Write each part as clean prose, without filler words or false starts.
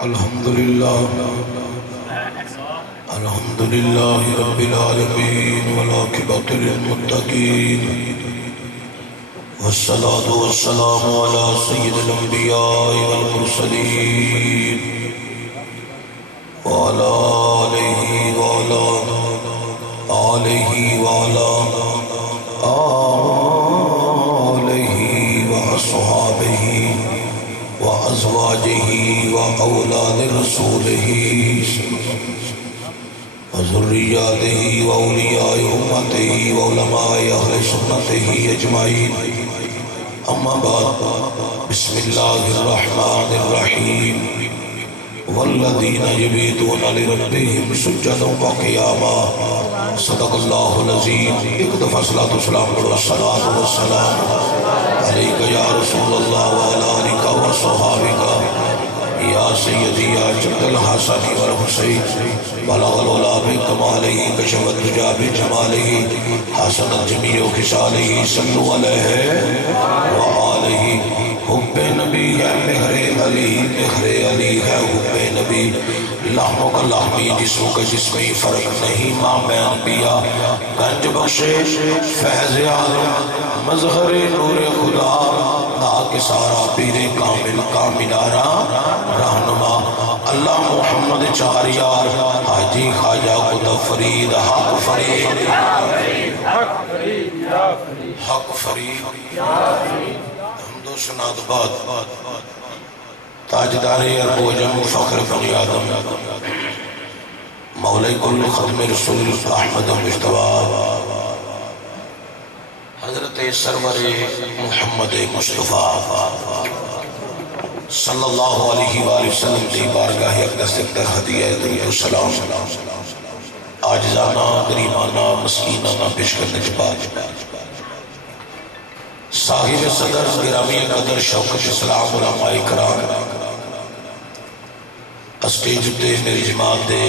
الحمدللہ رب العالمین والعاقبۃ للمتقین والصلاة والسلام علی سید الانبیاء والمرسلین وعلی آلہ وصحابہ وازواجہ واولاد رسولہ وذریاتہ واولیاء امتہ وعلماء اہل سنتہ اجمعین اما بعد بسم اللہ الرحمن الرحیم والذین یبیتون لربہم سجدا وقیاما صدق اللہ العظیم۔ ایک دفعہ صلاۃ والسلام کرو الصلاۃ والسلام علیک یا رسول اللہ وعلی آلک وصحابک یا سیدی یا جد الحسن والحسین بلغ العلا بکمالہ کشف الدجی بجمالہ حسنت جمیع خصالہ صلوا علیہ وآلہ۔ حب نبی ہے مہر علی، مہر علی ہے حب نبی، لحموں کا لحمی جسموں کا جسمی فرق نہیں مابین پیا، گنج بخشے فیض اعظم مظہر نور خدا، ناک سارا پیر کامل کا منارہ رہنما، اللہ محمد چار یار حاجی خواجہ خدا فرید حق فرید حق فرید حمد و سناد باد تاجدار ارب و جم فخر بنی آدم مولا کل ختم رسول احمد مجتبی حضرت سرور محمد مصطفیٰ صلی اللہ علیہ وآلہ وسلم دی بارگاہ اقدس در ہدیہ درود و سلام عاجزانہ غریبانہ مسکینانہ پیش کرنے کے بعد صاحب صدر گرامی قدر شوکت اسلام علماء کرام اسٹیج تے میری جماعت دے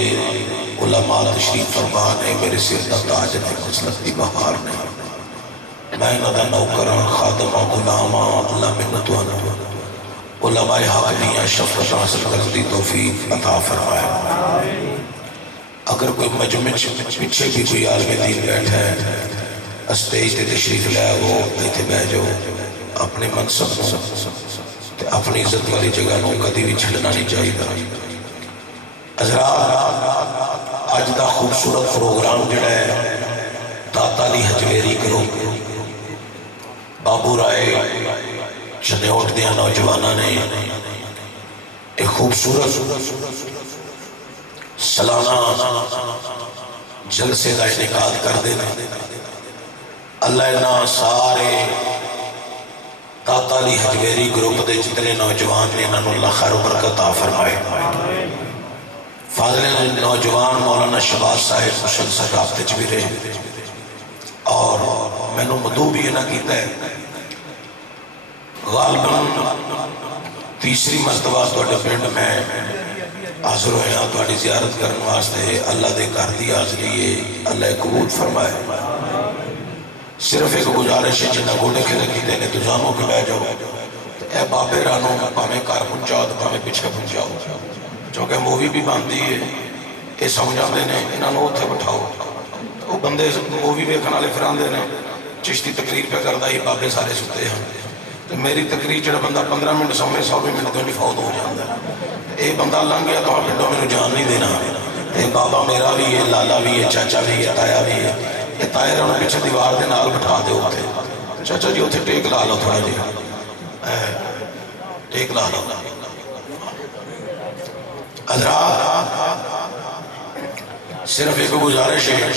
علماء تشریف فرمان ہے، میرے سر دا تاج نے مسلط دی بہار نے، میں نہ دا نوکران خادمہ غلامہ اللہ منتوانا علماء حق دیاں شفقت حاصل کرتی توفیق عطا فرمائے۔ اگر کوئی مجمع پیچھے بھی کوئی عالم دین بیٹھا ہے اسٹیج تے تشریف لے وہ بیٹھے بہ جاؤ، اپنے منصب تے اپنی عزت والی جگہ نو کدی بھی چھلنا نہیں چاہیے۔ حضرات اج دا خوبصورت پروگرام جڑا ہے داتا علی حجویری کرو بابو رائے چنیوٹ دیا نوجوانہ نے ایک خوبصورت سالانہ جلسے کا انعقاد کر دینا۔ اللہ نا سارے داتا علی حجویری گروپ دے جتنے نوجوان نے انہوں اللہ خیر و برکت عطا فرمائے۔ فاضل نوجوان مولانا شہباز صاحب مسلسل رابطے چ بھی رہے اور میں نے مدعو بھی نہ کیتا ہے، غالباً تیسری مرتبہ تواڈے پنڈ میں حاضر ہویا تواڈی زیارت کرنے واسطے، اللہ دے گھر دی حاضری ہے، اللہ قبول فرمائے۔ صرف ایک گزارش ہے جنہ گوڑے کھلے کیتے نے تو جانو کہ بہ جاؤ اے بابے رانو پامیں کار پہنچاؤ تو پامیں پیچھے پہنچاؤ، چونکہ مووی بھی باندھی ہے یہ سمجھا دے نے انہوں نے اتھے بٹھاؤ، وہ بندے مووی ویکھن والے پھراندے نے چشتی تقریر پہ کردا ہی بابے سارے ستے ہیں، تو میری تقریر جڑا بندہ 15 منٹ سمجھے 100 منٹ تو نہیں فوت ہو جاتا ہے، اے بندہ لنگ گیا تو پنڈوں میں جان نہیں دینا، اے بابا میرا بھی ہے، لالا بھی ہے، چاچا بھی ہے، تایا بھی ہے، یہ تائے رہنے پیچھے دیوار دے نال بٹھا دے ہوتے چاچا جی ہوتے ٹیک لا لو تھوڑا جی ٹیک لا لو۔ حضرات صرف ایک گزارش ہے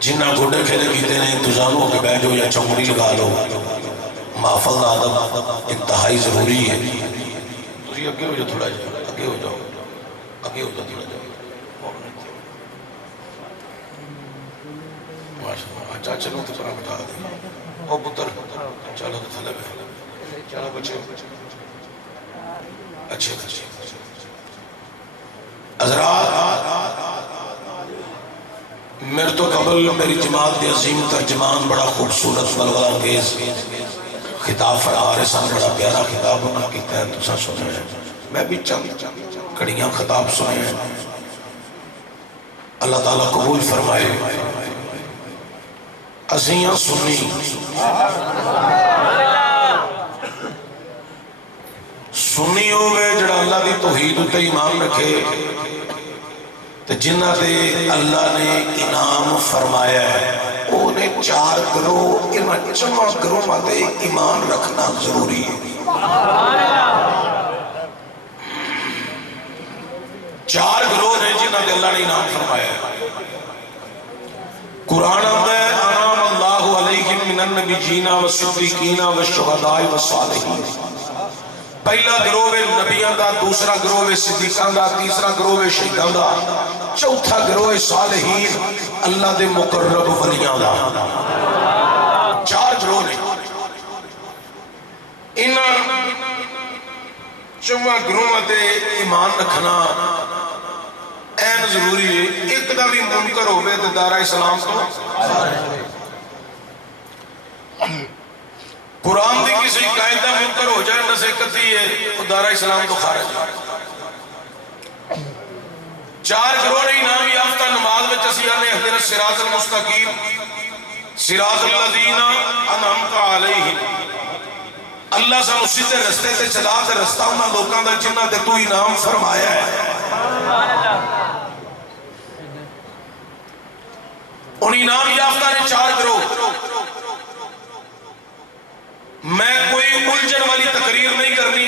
جنہ گھوڑے کھلے کیتے نے انتظاموں کے بیٹھو یا چمڑی لگا لو، محفل آدم انتہائی ضروری ہے۔ تسی اگے ہو جاؤ تھوڑا جی، اگے ہو جاؤ، اگے ہو جاؤ تھوڑا جی، چاچے لوگ تو پرا بٹھا دیں، او پتر چلو تو تھلے میں چلو بچے اچھے اچھے۔ حضرات میرے تو قبل میری جماعت کے عظیم ترجمان بڑا خوبصورت بلغلہ انگیز خطاب فرما رہے سن، بڑا پیارا خطاب انہوں کیتا ہے، تو سا سن رہے ہیں میں بھی چند کڑیاں خطاب سنے ہیں، اللہ تعالیٰ قبول فرمائے۔ اسیاں سنی سنی ہوئے جڑا اللہ دی توحید تے ایمان رکھے تے جنہ تے اللہ نے انعام فرمایا ہے، انہیں 4 گروہ، انہیں 5 گروہ تے ایمان رکھنا ضروری ہے۔ 4 گروہ نے جنہ تے اللہ نے انعام فرمایا ہے۔ قرآن آتا ہے انعام اللہ علیہم من النبیین والصدیقین والشہداء والصالحین۔ پہلا گروہ نبیاں دا، دوسرا گروہ صدیقاں دا، تیسرا گروہ شہیداں دا، چوتھا گروہ صالحین اللہ دے مقرب ولیاں دا۔ 4 گروہ نے۔ انہاں 4 گروہ تے ایمان رکھنا این ضروری ہے۔ ایک دا بھی منکر ہوئے تو دارہ اسلام تو قرآن دی کسی قائدہ منکر ہو جائے نصیحتی ہے تو دارہ اسلام تو خارج ہے۔ 4 گروہ نے انعام یافتہ نماز میں چسیاں نے اہدنا الصراط المستقیم صراط الذین انعمت علیہم، اللہ سے سیدھے رستے تے چلا تے رستہ انہاں لوکاں دا جنہاں تے تو انعام فرمایا ہے۔ ان انعام یافتہ نے 4 گروہ۔ میں کوئی الجھن والی تقریر نہیں کرنی،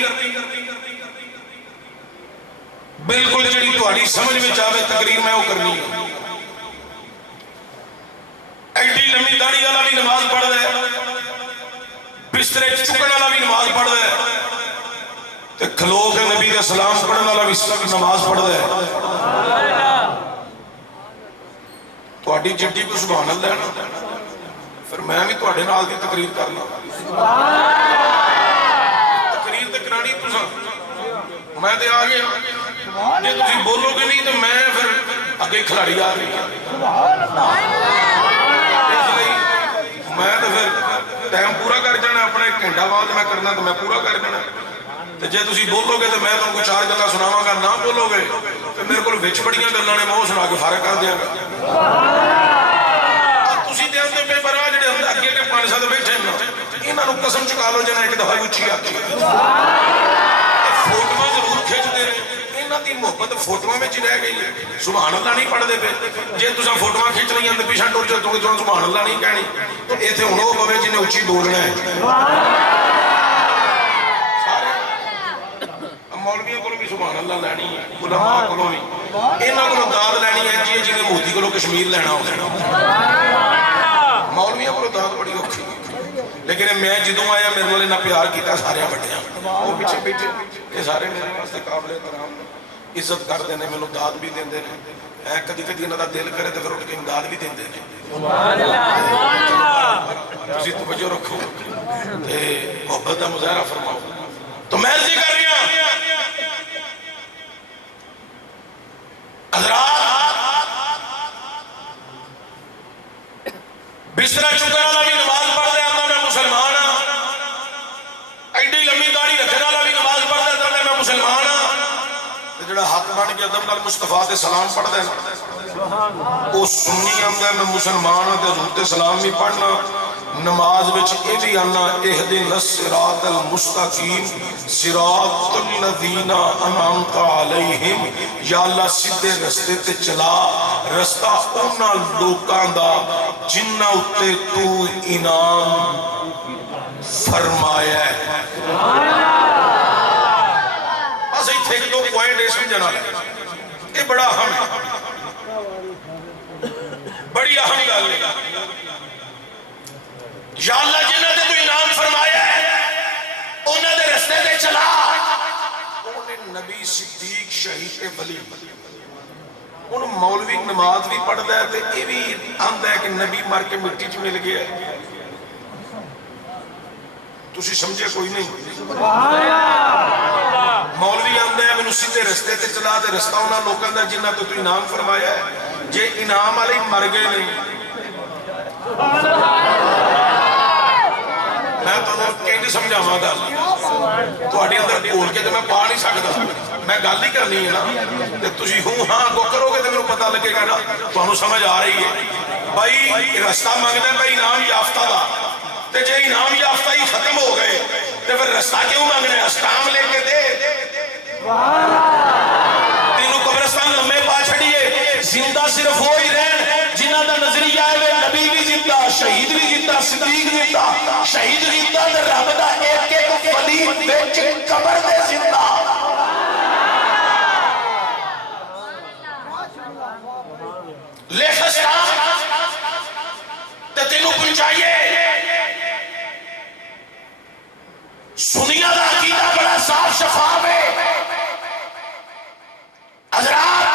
بالکل جڑی تہاڈی سمجھ میں آوے تقریر میں وہ کرنی ہے۔ ایڈی لمبی داڑھی والا بھی نماز پڑھ دے، بسترے چکن والا بھی نماز پڑھ دے، تے کھلو کے نبی دے سلام پڑھنے والا بھی نماز پڑھ دے۔ تہاڈی جڈی کو سبحان اللہ ہے، پھر میں بھی تہاڈے نال دی تقریر کر لاں۔ تقریر تے کرانی تساں، میں تے آ گیا، جے تسی بولو گے نہیں تو میں پھر اگے کھلاڑی آ گئی۔ اس لیے میں تو پھر ٹائم پورا کر جانا، اپنا 1 گھنٹہ بعد میں کرنا تو میں پورا کر جانا۔ تو جے تسی بولو گے تو میں تم کو 4 گلاں سناواں گا، نہ بولو گے تو میرے کو وچ بڑیاں گلاں نے میں وہ سنا کے فارغ کر دیاں گا۔ تسی تے اندر پیپر آ جڑے اگے کے 5 سال بیٹھے نا، انہاں نو قسم چکا لو جنا ایک دفعہ اچھی آتی ہے۔ فوٹواں ضرور کھچتے ہیں، انہاں دی محبت فوٹواں وچ رہ گئی ہے، سبحان اللہ نہیں پڑھتے پے۔ جے تساں فوٹواں کھچ لئیاں تے پیچھے ٹر جاؤ تو سبحان اللہ نہیں کہنی، تو ایتھے ہن او پوے جنہیں اچھی بولنا ہے۔ مولویوں کو بھی سبحان اللہ لینی ہے، علماء کو بھی، انہاں کو داد لینی ہے جی جنہیں مودی کو کشمیر لینا ہو۔ مولویوں کو داد بڑی اوکھی، لیکن میں جدوں آیا میرے والے نہ پیار کیتا سارے بڑیاں، وہ پیچھے پیچھے یہ سارے میرے واسطے قابل احترام عزت کرتے ہیں، مینوں داد بھی دیندے ہیں، کدی کدی انہاں دا دل کرے تو پھر اٹھ کے امداد بھی دیندے ہیں۔ تسی توجہ رکھو تے محبت دا مظاہرہ فرماؤ۔ تو میں عرض کر رہی ہوں حضرات، بسترا چکن والا بھی نماز پڑھ دے آتا میں مسلمان ہاں، ایڈی لمبی داڑھی رکھنے والا بھی نماز پڑھ دے آتا میں مسلمان ہاں، جڑا ہاتھ بن کے ادب نال مصطفیٰ تے سلام پڑھ دے وہ سنی آندا میں مسلمان ہاں تے حضور تے سلام بھی پڑھنا، نماز وچ اے بھی آنا اہدنا الصراط المستقیم صراط الذین انعمت علیہم، یا اللہ سیدھے رستے تے چلا، رستہ انہاں لوکاں دا جنہاں اتے تو انعام فرمایا ہے۔ بس ایتھے ایک 2 پوائنٹ یہ سمجھنا ہے، یہ بڑا اہم ہے، بڑی اہم گل ہے۔ یا اللہ جنہاں دے تو انعام فرمایا ہے انہاں دے رستے دے چلا، انہیں نبی صدیق شہید ولی، ان مولوی نماز بھی پڑھ دے تے یہ بھی آندا ہے کہ نبی مر کے مٹی چ مل گیا ہے۔ تسی سمجھے کوئی نہیں، مولوی آندا ہے مینوں سیدھے رستے تے چلا تے رستہ انہاں لوکاں دا جنہاں تو انعام فرمایا ہے، جے انعام والے مر گئے نہیں میں تمہیں کہیں سمجھاواں گل تہاڈے اندر گھول کے تو میں پا نہیں سکدا میں گل ہی کرنی ہے نا تے تسی ہوں ہاں اگوں کرو گے تے مینوں پتہ لگے گا نا تانوں سمجھ آ رہی ہے بھائی رستہ منگدا ہے انعام یافتہ دا تے جے انعام یافتہ ہی ختم ہو گئے تے پھر رستہ کیوں مانگنا ہے اسٹام لے کے دے تینوں قبرستان لمبے پا چھڑیے زندہ صرف ہو ہی رہن جنہ دا نظریہ ہے نبی بھی زندہ شہید بھی زندہ صدیق زندہ شہید زندہ تے رب دا ایک ایک ولی وچ قبر دے زندہ لیخستان تے تینوں پہنچائیے سنیا دا عقیدہ بڑا صاف شفاف ہے حضرات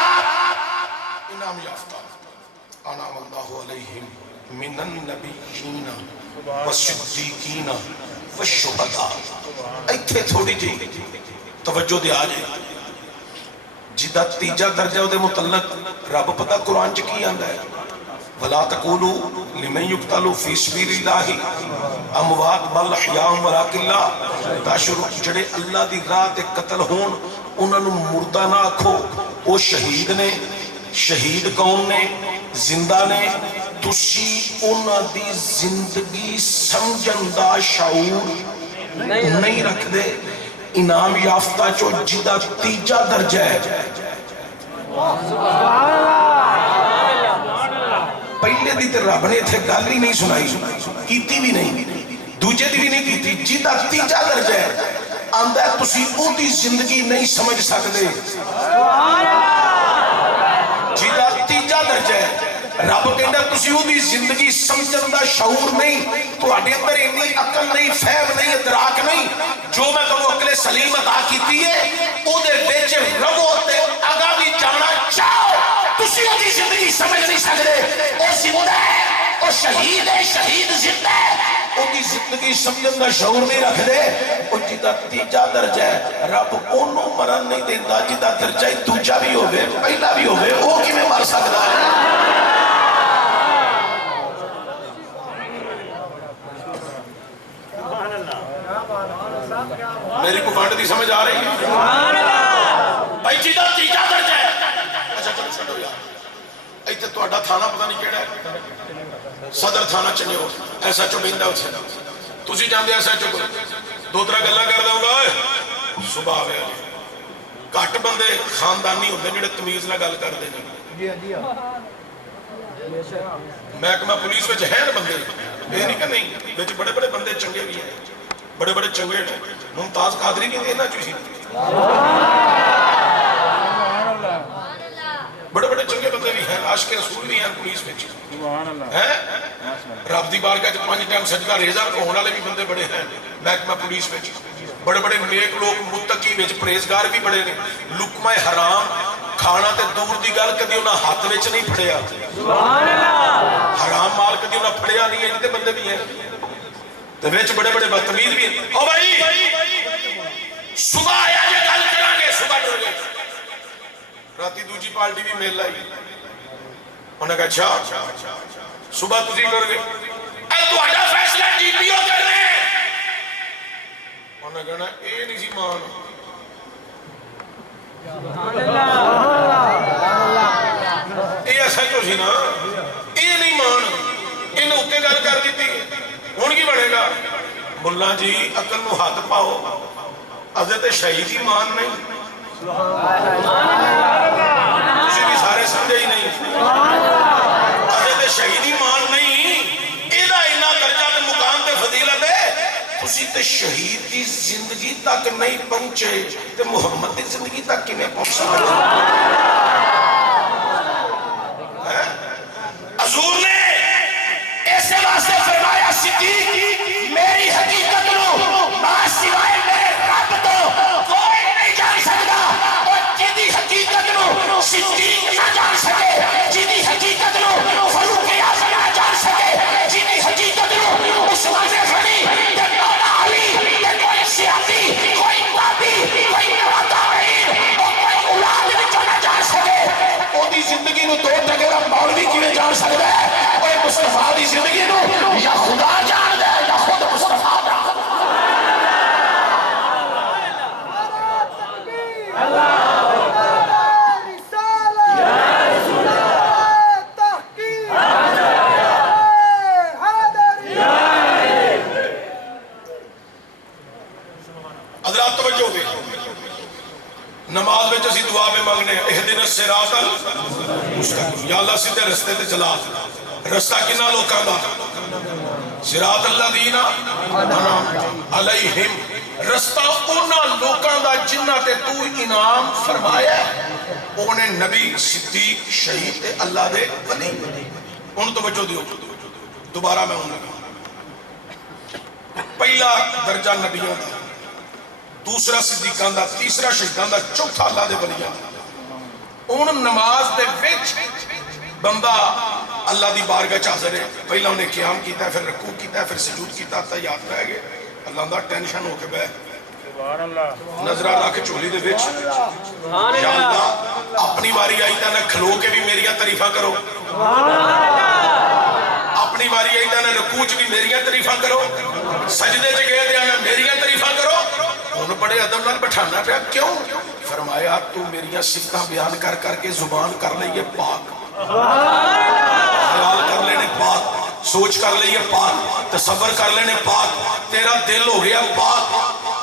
انعام یافتہ انعام اللہ علیہم من النبیین والصدیقین والشہداء ایتھے تھوڑی جی توجہ دے آ جائے جدہ تیجا درجہ دے متعلق رب پتہ قرآن چ کی آندا ہے وَلَا تَقُولُوا لِمَنْ يُقْتَلُ فِي سَبِيلِ اللَّهِ اموات بل احیاء وَلَٰكِنْ لَا تَشْعُرُونَ جڑے اللہ دی راہ تے قتل ہون انہاں نوں مردہ نہ آکھو وہ شہید نے شہید کون نے زندہ نے تسی انہاں دی زندگی سمجھن دا شعور نہیں رکھ دے انعام یافتہ چو جدہ تیجا درجہ ہے پہلے دی تے رب نے تھے گل ہی نہیں سنائی کیتی بھی نہیں دوجے دی بھی نہیں کیتی جدہ تیجا درجہ ہے آندہ ہے تسی او دی زندگی نہیں سمجھ سکتے جدہ تیجا درجہ ہے رب کہندہ تسی او دی زندگی سمجھن دا شعور نہیں تو اڈے اندر اتنی عقل نہیں فہم نہیں ادراک نہیں جو میں تو عقل سلیم عطا کیتی ہے او دے بیچے ربو تے اگا بھی جانا چاہو تسی او دی زندگی سمجھ نہیں سکتے او زندہ ہے او شہید ہے شہید زندہ ہے او دی زندگی سمجھن دا شعور نہیں رکھ دے او جدہ تیجا درجہ ہے رب انہوں مرن نہیں دیتا جدہ درجہ دوجہ بھی ہوئے پہلا بھی ہوئے او کی میں مر سکتا ہے میری کو بانڈ دی سمجھ آ رہی ہے بھائی جیدہ تیجا درجہ ہے اچھا چلو چھڑو یار ایتے تو اڈا تھانا پتہ نہیں کیڑا ہے صدر تھانا چنے ہو ایسا چو بیندہ ہو چھے تُسی جان دے ایسا چو دو ترہ گلہ کر دوں گا صبح آوے آلی کٹ بندے خاندانی ہوندے جڑے تمیز نہ گل کر دے محکمہ پولیس وچ ہیں بندے یہ نہیں کہ نہیں وچ بڑے بڑے بندے چنگے بھی ہیں بڑے بڑے چنگے ہیں ممتاز قادری نہیں دینا چوسی بڑے بڑے چنگے بندے بھی ہیں عاشق رسول بھی ہیں پولیس وچ رب دی بارگاہ وچ 5 ٹائم سجدہ ریزہ ہونے والے بھی بندے بڑے ہیں محکمہ پولیس وچ بڑے بڑے نیک لوگ متقی وچ پرہیزگار بھی بڑے نے لقمہ حرام کھانا تے دور دی گل کدی انہاں ہاتھ وچ نہیں پھڑیا حرام مال کدی انہاں پھڑیا نہیں ہے بندے بھی ہیں تے وچ بڑے بڑے بدتمیز بھی ہیں او بھائی صبح آیا جے گل کران گے صبح ڈر گئے راتی دوجی پارٹی بھی میل لائی انہوں نے کہا اچھا صبح تسی ڈر گئے اے تو آجا فیصلہ ڈی پی او کر رہے ہیں انہوں نے کہا اے نہیں سی مان اے ایسا جو سی نا اے نہیں مان انہوں اتے گل کر دیتی ہون کی بڑھے گا ملا جی عقل نو ہاتھ پاؤ حضرت شہیدی مان نہیں تسی بھی سارے سمجھے ہی نہیں حضرت شہیدی مان نہیں ایدہ انہا درجہ دے مقام دے فضیلت ہے تسی تے شہید کی زندگی تک نہیں پہنچے تے محمد کی زندگی تک کی میں پہنچ سکتا حضور نے ایسے واسطے فرمایا صدیق میری حقیقت نو ماں سوائے میرے رب تو کوئی نہیں جان سکتا اور جیدی حقیقت نو صدیق نہ جان سکے جیدی حقیقت نو فاروق اعظم نہ جان سکے جیدی حقیقت نو عثمان غنی یا مولا علی یا کوئی سیاسی کوئی بابی کوئی نواتابعین اور کوئی اولاد وچوں نہ جان سکے وہ دی زندگی نو دو ٹکرا مولوی کیویں جان سکتا ہے مصطفیٰ دی زندگی نو یا خدا جان دے یا خود مصطفیٰ دا توجہ ہوگی نماز میں اسی دعا پہ مانگنے اہدنا الصراط المستقیم یا اللہ سیدھے رستے تے چلا رستہ کنا لوکاں دا صراط الذین انعمت علیہم رستہ انہاں لوکاں دا جنہاں تے تو انعام فرمایا انہیں نبی صدیق شہید تے اللہ دے ولی ان توجہ دیو دوبارہ میں ہوں پہلا درجہ نبیوں دا دوسرا صدیقان دا تیسرا شہیدان دا چوتھا اللہ دے ولیاں ان نماز دے وچ بندہ اللہ دی بارگاہ چ حاضر ہے پہلا انہیں قیام کیتا ہے پھر رکوع کیتا ہے پھر سجود کیتا ہے یاد رہ گئے اللہ دا ٹینشن ہو کے بے نظرہ رکھ چولی دے وچ یا اللہ اپنی باری آئی تا نہ کھلو کے بھی میریاں تعریفاں کرو اپنی باری آئی تا نہ رکوع چ بھی میریاں تعریفاں کرو سجدے چ گئے دیا نہ میریاں تعریفاں کرو انہوں بڑے ادب نال بٹھانا پیا کیوں فرمایا تو میریاں صفتاں بیان کر کر کے زبان کر لئیے پاک خیال کر لینے پاک سوچ کر لئیے پاک تصور کر لینے پاک تیرا دل ہو گیا پاک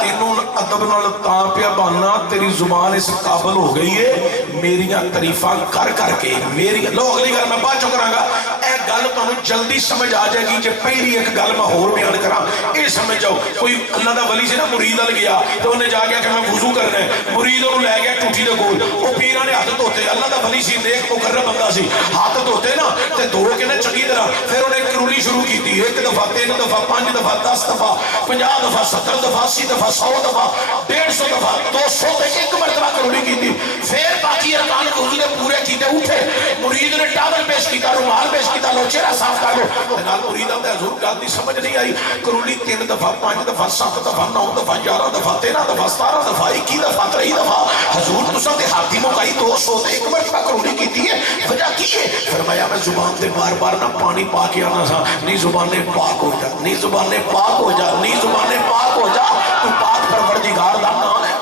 تینوں ادب نال تاں پیا باننا تیری زبان اس قابل ہو گئی ہے میریاں تعریفاں کر کر کے میری لو اگلی گل میں بعد چ کراں گا اے گل تانوں جلدی سمجھ آ جائے گی جے پہلی ایک گل میں ہور بیان کراں اے سمجھ جاؤ کوئی اللہ دا ولی سی نا مرید ال گیا تے اونے جا کے کہ میں وضو کرنا ہے مرید اونوں لے گیا ٹوٹی دے کول او پیراں نے ہاتھ دھوتے اللہ دا ولی سی نیک مقرب بندہ سی ہاتھ دھوتے نا تے دھو کے نا چنگی طرح پھر اونے کرونی شروع کیتی ایک دفعہ تین دفعہ پانچ دفعہ 10 دفعہ 50 دفعہ 70 دفعہ 80 دفعہ 100 دفعہ 150 دفعہ 200 تے ایک مرتبہ کرونی کیتی پھر باقی ارکان وضو نے پورے کیتے اٹھے مرید نے ٹاول پیش کیتا رومال پیش کیتا لو چہرہ صاف کر لو نال مرید آندا حضور گل دی سمجھ نہیں آئی کرونی 3 دفعہ 5 دفعہ 7 دفعہ 9 دفعہ 11 دفعہ 13 دفعہ 17 دفعہ 21 دفعہ 23 دفعہ حضور تساں تے ہاتھی مکائی 200 تے ایک مرتبہ کرونی کیتی ہے وجہ کی ہے فرمایا میں زبان تے بار بار نہ پانی پا کے آنا سا نہیں زبانیں پاک ہو جا نہیں زبانیں پاک ہو جا نہیں زبانیں پاک ہو جا تو پاک پروردگار دا نام ہے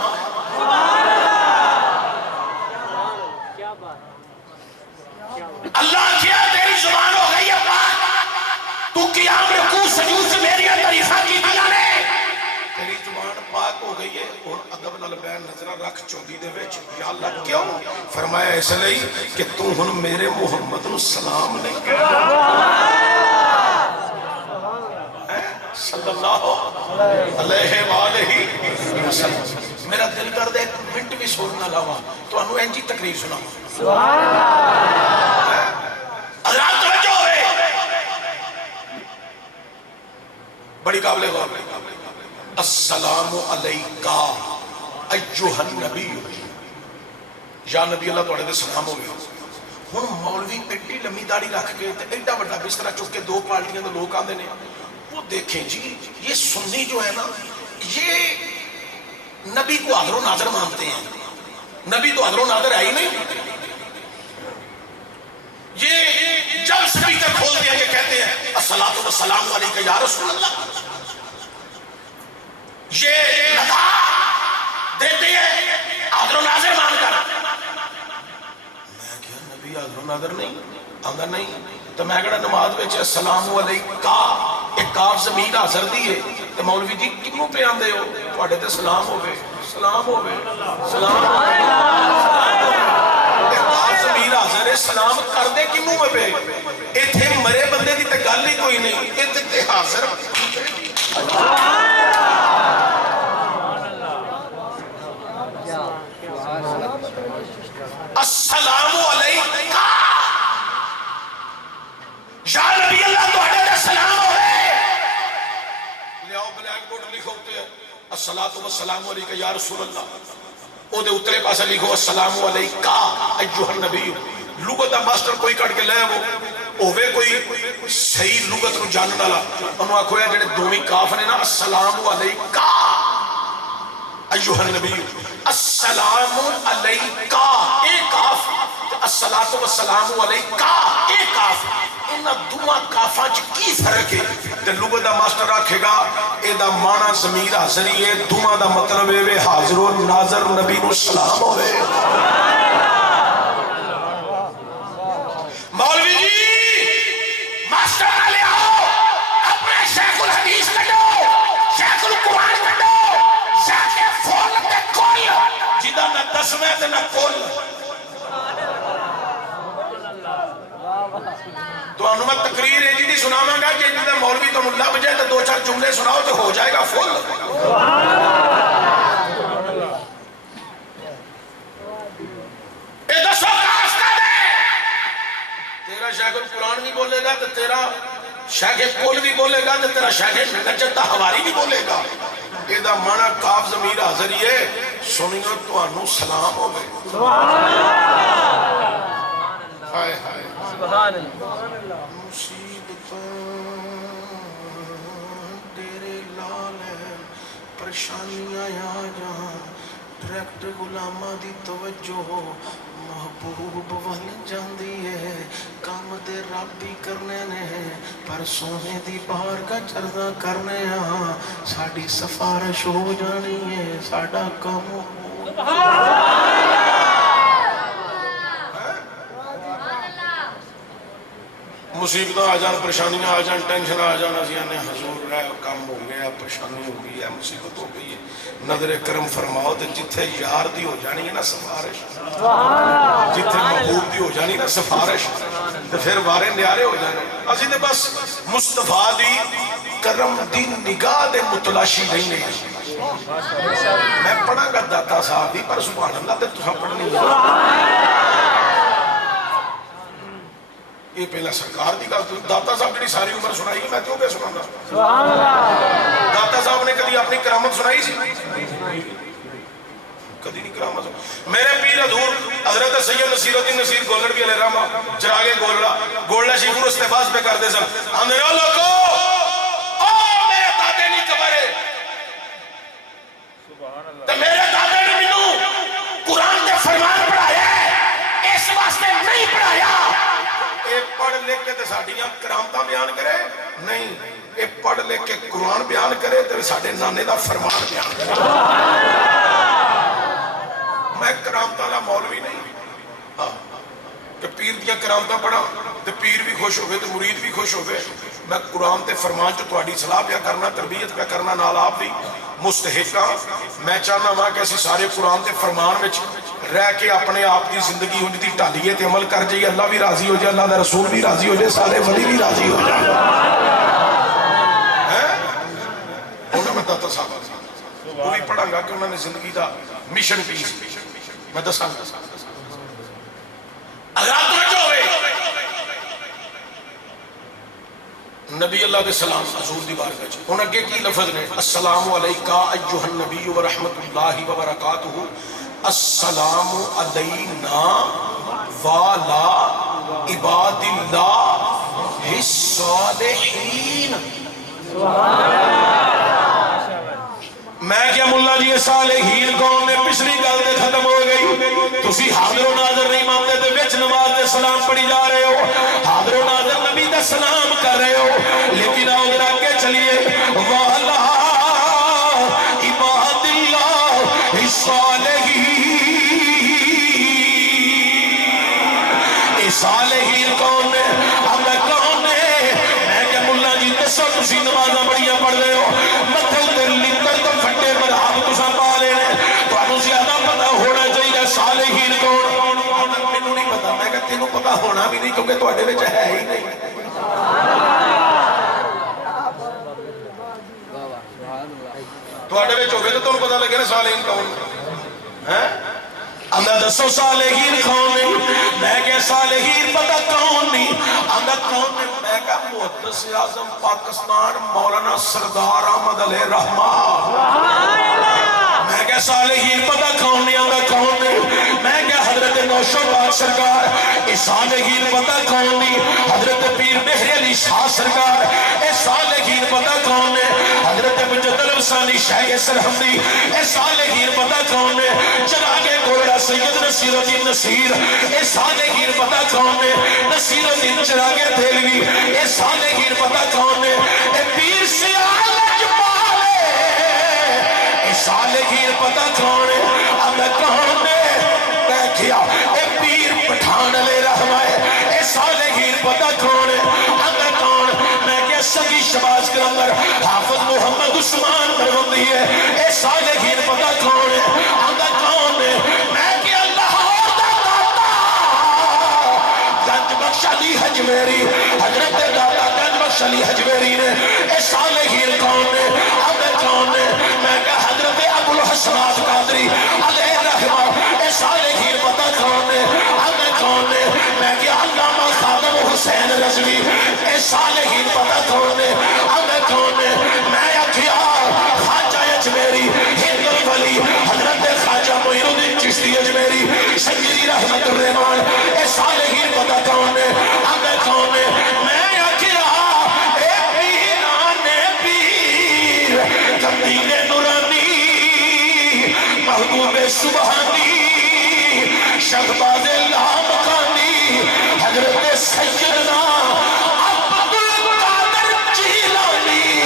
اللہ کیا تیری زبان ہو گئی ہے پاک تو قیام رکوع سجود سے میری تعریفاں کی دیا نے تیری زبان پاک ہو گئی ہے اور ادب نال بیان نظر رکھ چودی دے وچ یا اللہ کیوں فرمایا اس لیے کہ تو ہن میرے محمد نو سلام نہیں صلی اللہ علیہ وآلہ وسلم میرا دل کر دے ایک منٹ بھی سننا لاوا تو انہوں انجی تقریر سنا اللہ توجہ ہے بڑی قابل غور السلام علیکہ ایوہ النبی یا نبی اللہ توڑے دے سلام ہو گیا ہن مولوی ایڈی لمبی داڑھی رکھ کے ایڈا بڑا بسترا چک کے دو پارٹیاں دے لوگ آندے نے وہ دیکھیں جی یہ سنی جو ہے نا یہ نبی کو حاضر و ناظر مانتے ہیں نبی تو حاضر و ناظر ہے ہی نہیں یہ جب سپیکر کھول دیا یہ کہتے ہیں الصلاۃ والسلام علیکہ یا رسول اللہ یہ لگا دیتے ہیں حاضر و ناظر مان کر میں کیا نبی حاضر و ناظر نہیں آنگا نہیں تو میں کہا نماز میں السلام علیکہ ایک کاف زمین حاضر دی ہے تو مولوی جی کیوں پہ آندے ہو پڑھے تے سلام ہوئے سلام ہوئے سلام ہوئے ایک کاف زمین حاضر ہے سلام کر دے کیوں میں پہ ایتھے مرے بندے دی تگال ہی کوئی نہیں ایتھے حاضر السلام علیکہ یا نبی اللہ تو ہٹے دے سلام ہوئے لیاؤ بلیک بورڈ لکھو الصلاۃ والسلام علیکہ یا رسول اللہ او دے اترے پاسے لکھو السلام علیکہ ایوہ النبی لغت ماسٹر کوئی کٹ کے لے وہ ہوئے کوئی صحیح لغت رو جانن والا انہوں آکھو یا جڑے دومی کاف نے نا السلام علیکہ ایوہ النبی السلام علیکہ ایک کاف الصلاۃ والسلام علیکہ ایک کاف انہاں دوہاں کافاں چ کی فرق ہے تے لغت دا ماسٹر رکھے گا اے دا معنی ضمیر حاضری ہے دوہاں دا مطلب ہے حاضر و ناظر نبی نو سلام ہوئے مولوی جی ماسٹر نہ لے آؤ اپنے شیخ الحدیث کٹو شیخ تے نہ کل تو انہوں میں تقریر ہے جی نہیں سناواں گا کہ جنہیں مولوی تو لب جائے تو 2-4 جملے سناؤ تو ہو جائے گا فل اے دسو کاستا دے تیرا شیخ القرآن بھی بولے گا تو تیرا شیخ کل بھی بولے گا تو تیرا شیخ نجد دا حواری بھی بولے گا اے دا مانا کاف ضمیر حاضر یہ سنیو تو انہوں سلام ہو گئے ہائے ہائے سبحان اللہ مصیبتاں تیرے لال ہیں پریشانیاں یا جہاں ڈائریکٹ غلامہ دی توجہ محبوب ول جاندی ہے کام دے رب بھی کرنے نے پر سونے دی بار کا چردہ کرنے ہاں ساڑی سفارش ہو جانی ہے ساڑا کام ہو مصیبتیں آ جان پریشانیاں آ جان ٹینشن آ جان نے حضور رہے کام ہو گیا پریشانی ہو گئی ہے مصیبت ہو گئی ہے نظر کرم فرماؤ تو جتھے یار دی ہو جانی ہے نا سفارش جتھے محبوب دی ہو جانی نا سفارش تو پھر وارے نیارے ہو جانے اسی نے بس مصطفیٰ دی کرم دی نگاہ دے متلاشی نہیں نہیں میں پڑھا گا داتا صاحب دی پر سبحان اللہ تے تساں پڑھنی ہے یہ پہلا سرکار دی گل داتا صاحب جڑی ساری عمر سنائی میں کیوں کہ سنانا داتا صاحب نے کبھی اپنی کرامت سنائی سی کبھی نہیں کرامت میرے پیر حضور حضرت سید نصیر الدین نصیر گولڑ کی علیہ رحمہ چراغ گولڑا شیخور استفاظ پہ کر دے سن اندروں لوگو او میرے دادے نہیں کبرے تو میرے دادے نے منو قرآن دے فرمان پڑھایا ہے اس واسطے نہیں پڑھایا اے پڑھ لکھ کے تے ساڈیاں کرامتاں بیان کرے نہیں اے پڑھ لکھ کے قرآن بیان کرے تے ساڈے نانے دا فرمان بیان کرے میں کرامتاں دا مولوی نہیں کہ پیر دیاں کرامتاں پڑھا تے پیر بھی خوش ہوئے تے مرید بھی خوش ہوئے میں قرآن تے فرمان جو تہاڈی صلاح پہ کرنا تربیت پہ کرنا نال آپ بھی مستحقاں میں چاہنا ہاں کہ اسی سارے قرآن تے فرمان وچ رہ کے اپنے آپ کی زندگی ہونی تھی ٹالیے تے عمل کر جائیے اللہ بھی راضی ہو جائے اللہ دا رسول بھی راضی ہو جائے سارے ولی بھی راضی ہو جائے انہوں میں داتا صاحب وہ بھی پڑھا گا کہ انہوں نے زندگی دا مشن کی میں دساں حضرات توجہ ہوئے نبی اللہ کے سلام حضور دی بارگاہ وچ انہاں اگے کی لفظ نے السلام علیکہ ایھا النبی ورحمۃ اللہ وبرکاتہ السلام علینا والا عباد اللہ الصالحین میں کیا ملا جی صالحین کون نے پچھلی گل دے ختم ہو گئی تسی حاضر و ناظر نہیں مانتے تے وچ نماز دے سلام پڑھی جا رہے ہو حاضر و ناظر نبی دا سلام کر رہے ہو لیکن آؤ ذرا آگے چلیے والا عباد اللہ الصالحین صالحین کون نے اب کون نے میں کہ ملا جی دسو تسی نمازاں بڑیاں پڑھ رہے ہو متھے تے لکڑ تو پھٹے مراد تساں پا لے تانوں زیادہ پتہ ہونا چاہیے صالحین کون مینوں نہیں پتہ میں کہ تینوں پتہ ہونا بھی نہیں کیونکہ تواڈے وچ ہے ہی نہیں تواڈے وچ ہوے تے تانوں پتہ لگے نا صالحین کون ہیں اندھا دسو صالحین کون نہیں میں کہ صالحین پتہ کون نہیں اندھا کون نہیں میں کہ محدث اعظم پاکستان مولانا سردار احمد علیہ رحمہ میں کہ صالحین پتہ کون نہیں اندھا کون نہیں میں کہ حضرت نوشاباد سرکار اے صالحین پتہ کون نہیں حضرت پیر مہر علی شاہ سرکار اے صالحین پتہ کون نہیں حضرت مجد الفسانی شیخ سرحمدی اے صالحین پتہ کون نہیں چراغے گولڑا سید نصیر الدین نصیر اے صالحین پتہ کون نے نصیر الدین چراغے دہلوی اے صالحین پتہ کون نے اے پیر سیال لجپالے اے صالحین پتہ کون نے اب کون نے میں کیا اے پیر پٹھان علیہ رحمہ اے صالحین پتہ کون نے اب کون میں کیا سگی شباز کے اندر حافظ محمد عثمان مروندی ہے اے صالحین پتہ کون نے اب کون نے میں کیا اللہ اجمیری حضرت دادا گنج بخش علی اجمیری نے اے صالحین کون نے اب کون نے میں کہا حضرت ابو الحسنات قادری علیہ رحمہ اے صالحین پتہ کون نے اب کون نے میں کہا علامہ خادم حسین رضوی اے صالحین پتہ کون نے اب کون نے میں کیا خواجہ اجمیری ہند الولی حضرت خواجہ معین الدین چشتی اجمیری سیدی رحمت الرحمان اے صالحین پتہ کون نے اب کون نے میں کیا اے پیران پیر کمدین نورانی محبوب سبحانی شہباز لامکانی حضرت سیدنا عبدالقادر جیلانی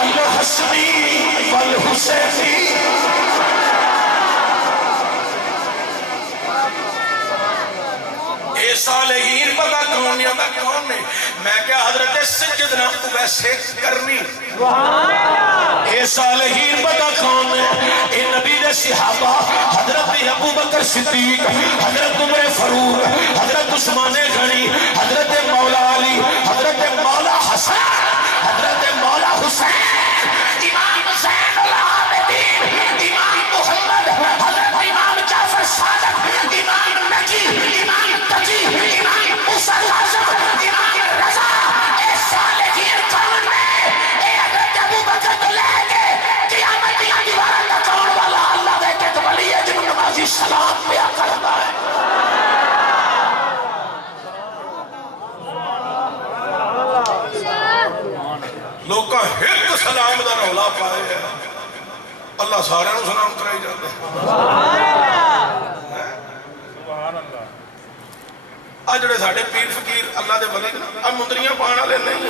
الحسنی والحسینی اے صالحین پتہ کون یا کون نے میں کیا حضرت سیدنا اویس کرنی اے صالحین پتہ کون نے اے نبی دے صحابہ حضرت ابو بکر صدیق حضرت عمر فاروق حضرت عثمان غنی حضرت مولا علی حضرت مولا حسن حضرت مولا حسین امام زین العابدین امام محمد حضرت امام جعفر صادق امام نجی امام تجی امام موسیٰ العظم امام رضا اے صالحین کون میں اے حضرت ابو بکر تو لے کے قیامت یا دیوارہ تکون والا اللہ دے کے ولی ہے جنہوں نمازی سلام پیا کرتا ہے لوکاں ایک سلام دا رولا پائے ہیں اللہ سارے نو سلام کرائی جاتے ہیں آج جڑے ساڑھے پیر فقیر اللہ دے ولی اب مندریاں پانا لے نہیں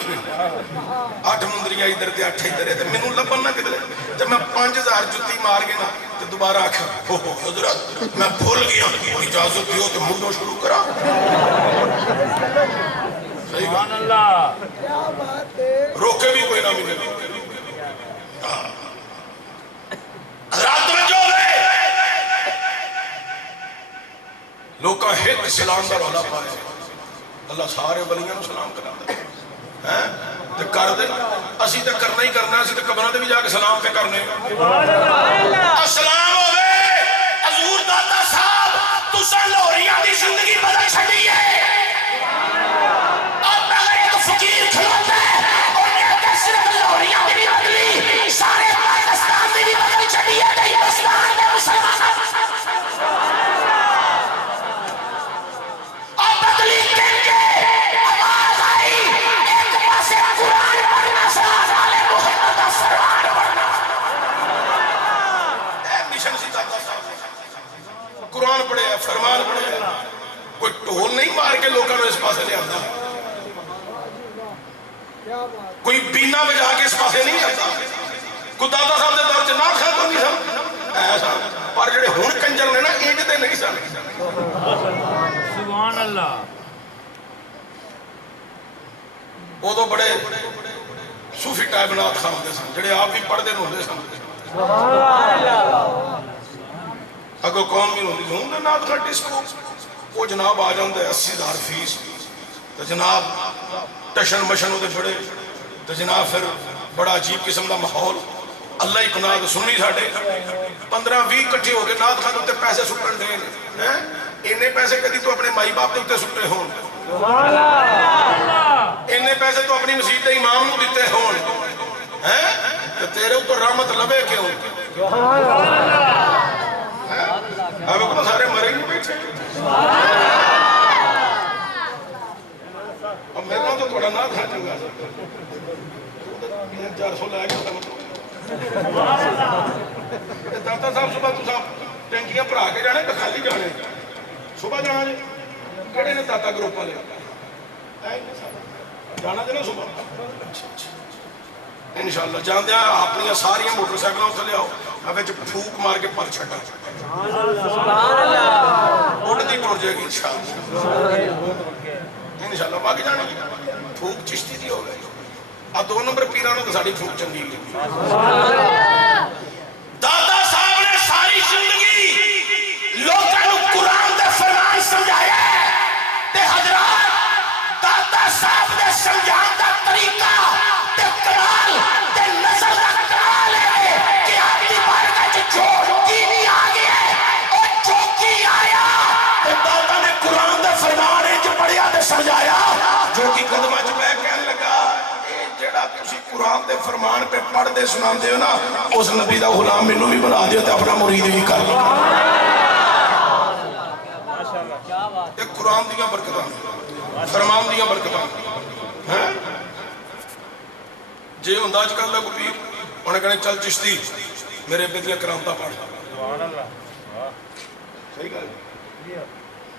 8 مندریاں ادھر دے 8 ادھر ہے میں نو لبن نہ کدلے جب میں 5000 جتی مار گئے نا تو دوبارہ آکھا حضرت میں بھول گیا اجازت دیو تو مندوں شروع کرا سبحان اللہ روکے بھی کوئی نہ ملے رات میں جو گئے لوکاں ایک سلام دا رولا پائے اللہ سارے ولیاں نو سلام کرا دے تے کر دے اسی تے کرنا ہی کرنا اسی تے قبراں تے بھی جا کے سلام تے کرنے السلام ہوے حضور داتا صاحب تساں لاہوریاں دی زندگی بدل چھڈی ہے اور اگر ایک فقیر کھلوتا ہے انہیں تے صرف لاہوریاں دی بدلی سارے پاکستان دی بھی بدل چھڈی ہے تے ہندوستان دے مسلمان قرآن پڑھے ہیں فرمان پڑھے ہیں کوئی ٹول نہیں مار کے لوگوں نے اس پاسے لے آتا کوئی بینا بجا کے اس پاسے نہیں آتا کوئی دادا صاحب دے دور چ نہ کھاتا نہیں سن ایسا پر جڑے ہن کنجر نے نا اینج تے نہیں سن سبحان اللہ وہ تو بڑے صوفی ٹائپ نات خان دے سن جڑے آپ بھی پڑھتے ہوندے سن سبحان اللہ اگو قوم بھی ہوندی ہوں نے نات خان ڈسکو وہ جناب آ جاندے 80,000 فیس تو جناب ٹشن مشن ہوتے چھڑے تو جناب پھر بڑا عجیب قسم دا ماحول اللہ ہی پناہ سننی ساڑھے 15-20 کٹھے ہو کے نات خان ہوتے پیسے سٹن دے انہیں پیسے کدی تو اپنے مائی باپ ہوتے سٹے ہون انہیں پیسے تو اپنی مسجد امام نو دیتے ہون تو تیرے اوپر رحمت لبے کیوں اب اپنا سارے مرے نہیں بیٹھے اب میرا تو تھوڑا نہ تھا چنگا 400 لائے گا داتا صاحب صبح تو صاحب ٹینکیاں پڑھا کے جانے خالی جانے صبح جانا جی کہڑے نے داتا گروپ والے جانا جی نا صبح انشاءاللہ جاندے ہیں اپنی ساری موٹر سائیکلوں سے لے آؤ اب پھوک مار کے پر چھٹا اڑ دی ٹور جائے گی انشاءاللہ باقی جانا پھوک چشتی دی ہو گئی اب 2 نمبر پیرانوں تو ساڑی پھوک چنگی دادا صاحب نے ساری زندگی لوگوں قرآن دے فرمان سمجھایا ہے تے حضرات دادا قرآن دے فرمان پہ پڑھ دے سنا دے نا اس نبی دا غلام مینوں بھی بنا دیو تے اپنا مرید بھی کر لو یہ قرآن دیاں برکتاں فرمان دیاں برکتاں جے ہوندا اج کل دا کوئی پیر انہیں کہنے چل چشتی میرے ابے دیاں کرامتاں پڑھ سبحان اللہ صحیح گل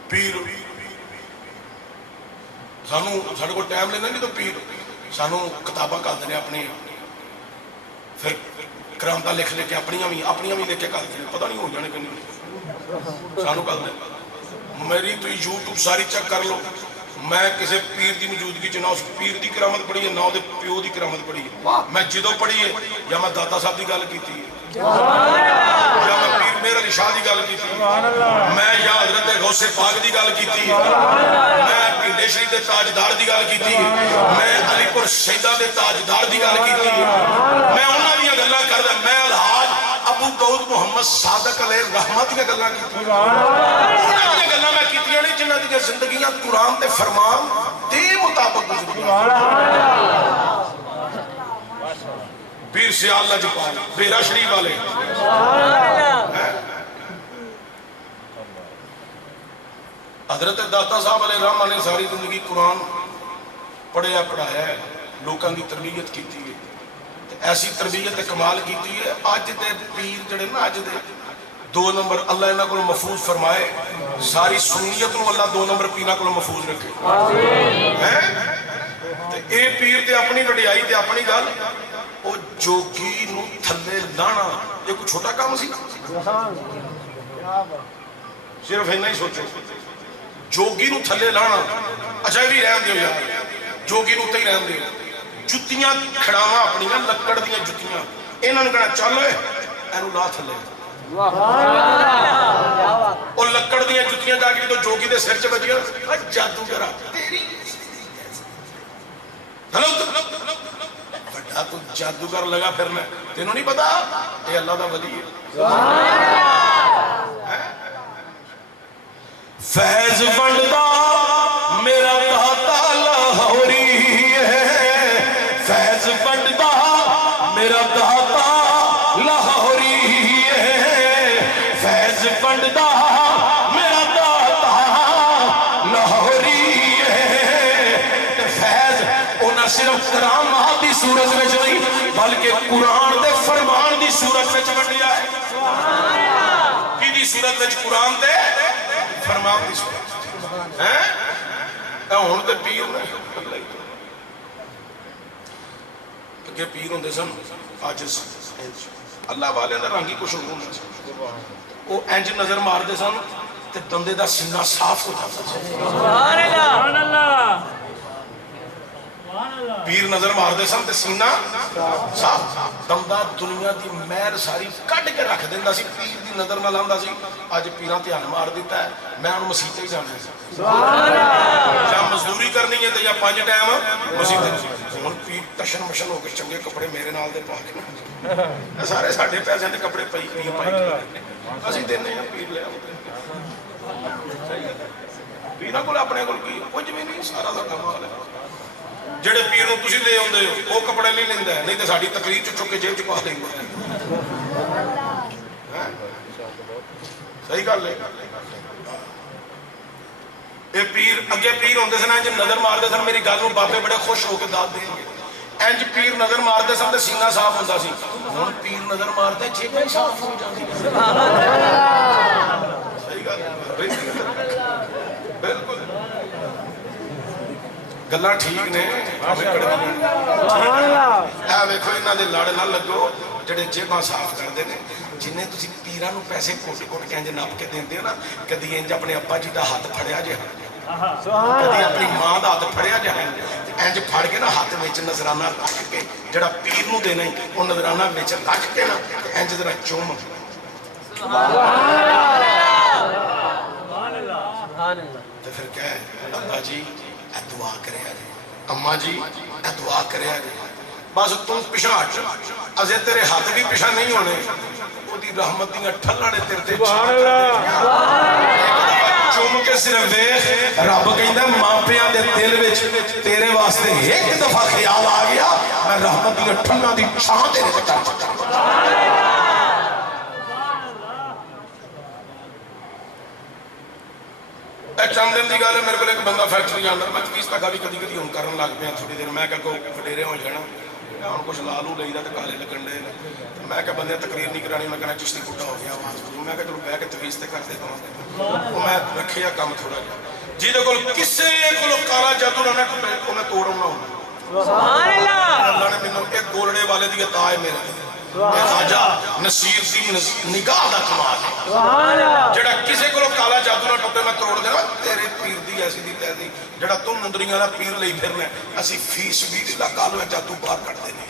پیر سانو ساڈے کول ٹائم لینا نہیں تو پیر سانو کتاباں کھالتے ہیں اپنی پھر کرامتاں لکھ لے کے اپنیاں بھی لکھ کے کھالتے ہیں پتہ نہیں ہو جانے کہ نہیں سانو کھالتے ہیں میری تو یوٹیوب ساری چیک کر لو میں کسی پیر دی موجودگی چ نہ اس پیر دی کرامت پڑھی ہے نہ وہ پیو دی کرامت پڑھی ہے میں جدوں پڑھی ہے یا میں داتا صاحب دی گل کیتی ہے یا میں پیر میر علی شاہ دی گل کیتی ہے میں یا حضرت غوث پاک دی گل کیتی ہے میں پنڈے شریف دے تاجدار دی گل کیتی ہے میں علی پور شہیداں دے تاجدار دی گل کیتی ہے میں انہاں دیاں گلاں کردا میں الحاج ابو داؤد محمد صادق علیہ رحمت دی گلاں کیتی انہاں دیاں گلاں میں کیتیاں نے جنہاں دی زندگیاں قرآن تے فرمان دے مطابق پیر سیال لجپال بیرا شریف والے حضرت داتا صاحب علیہ رحمہ نے ساری زندگی قرآن پڑھیا پڑھایا ہے لوکاں دی تربیت کیتی ہے ایسی تربیت کمال کیتی ہے اج دے پیر جڑے نا اج دے 2 نمبر اللہ انہاں کو محفوظ فرمائے ساری سنیت نو اللہ 2 نمبر پیرا کو محفوظ رکھے تے اے پیر تے اپنی وڈیائی تے اپنی گل او جوگی نو تھلے لانا یہ کوئی چھوٹا کام سی صرف اتنا ہی سوچو جوگی نو تھلے لانا اچھا بھی رہن دیو یار جوگی نو تے ہی رہن دیو جتیاں کھڑاواں اپنی لکڑ دیاں جتیاں انہاں نوں کہنا چل اے اینو لا تھلے اور لکڑ دیاں جتیاں جا کے تو جوگی دے سر چ بجیاں جادوگر تیری بڑا تو جادوگر لگا پھرنا تینوں نہیں پتا یہ اللہ دا ولی ہے فیض بندا میرا داتا لاہوری ہے فیض بندا میرا داتا لاہوری ہے فیض بندا میرا داتا لاہوری ہے فیض انہاں صرف کرامات دی صورت وچ نہیں بلکہ قرآن دے فرمان دی صورت وچ ونڈیا ہے کی دی صورت وچ قرآن دے فرمان دی صورت ہیں اے ہن تے پیر نے کہ پیر ہوندے سن عاجز اللہ والے دا رنگ ہی کچھ ہور ہوندا سی او انج نظر مار دے سن تے بندے دا سینہ صاف ہو جاتا سی سبحان اللہ پیر نظر مار دے سن تے سینہ صاف بندہ دنیا دی مہر ساری کڈ کے رکھ دیندا سی پیر دی نظر نہ لاندا سی اج پیراں دھیان مار دیتا ہے میں ہن مسجد تے جانا ہے سبحان اللہ یا مزدوری کرنی ہے تے یا 5 ٹائم مسجد تے ہن پیر تشن مشن ہو کے چنگے کپڑے میرے نال دے پا کے سارے ساڈے پیسے دے کپڑے پائی اسی دینے ہیں پیر لے پیراں کول اپنے کول کی کچھ بھی نہیں سارا دا کمال ہے جڑے پیر نوں تسی لے اوندے ہو او کپڑے نہیں لیندا نہیں تے ساڈی تقریر چ چک کے جیب چ پا دیندا صحیح گل ہے اے پیر اگے پیر ہوندے سن انج نظر مار دے سن میری گل نوں بابے بڑے خوش ہو کے داد دیں گے انج پیر نظر مار دے سن تے سینہ صاف ہوندا سی ہن پیر نظر مار دے جیباں صاف ہو جاندی سبحان اللہ صحیح گل ہے بالکل گلاں ٹھیک نے سبحان اللہ اے ویکھو انہاں دے لڑ نہ لگو جڑے جیباں صاف کردے نے جنہیں تسی پیراں نوں پیسے کوٹ کوٹ کے انج نپ کے دیندے ہو نا کدی انج اپنے ابا جی دا ہاتھ پھڑیا جے کدی اپنی ماں دا ہاتھ پھڑیا جے انج پھڑ کے نا ہاتھ وچ نظرانہ رکھ کے جڑا پیر نوں دینا ہے او نظرانہ وچ رکھ کے نا انج ذرا چوم سبحان اللہ سبحان اللہ تے پھر کہے ابا جی اے دعا کریا جے اماں جی اے دعا کریا جے بس تم پیچھے ہٹ ازے تیرے ہاتھ بھی پیچھے نہیں ہونے او دی رحمت دیاں ٹھلاں نے تیرے تے سبحان اللہ چوم کے صرف ویکھ رب کہندا ماپیاں دے دل وچ تیرے واسطے ایک دفعہ خیال آ گیا میں رحمت دی ٹھنڈا دی چھاں تیرے تے کر چکا چند دن کی گل ہے میرے کو ایک بندہ فیکٹری آنا میں تمیز تک بھی کدی کدی ہوں کرن لگ پیا تھوڑی دیر میں کہ وڈیرے ہو جانا ہوں کچھ لا لو لئی دا تو کالے لگن ڈے میں کہ بندے تقریر نہیں کرانی میں کہنا چشتی بڈھا ہو گیا آواز میں کہ چلو بہ کے تمیز تے کر دے وہ میں رکھے یا کام تھوڑا جہا جہدے کول کسے کولو کالا جادو نہ انہیں توڑ آنا ہونا اللہ نے مینوں ایک گولڑے والے دی عطا ہے میرے خواجہ نصیر دی نگاہ دا کمال جڑا کسے کو کالا جادو نہ ٹوٹے میں توڑ دینا تیرے پیر دی ایسی دی تیزی جڑا تم مندریاں دا پیر لئی پھرنا اسی فیس بھی دی لگا لو جادو باہر کر دینے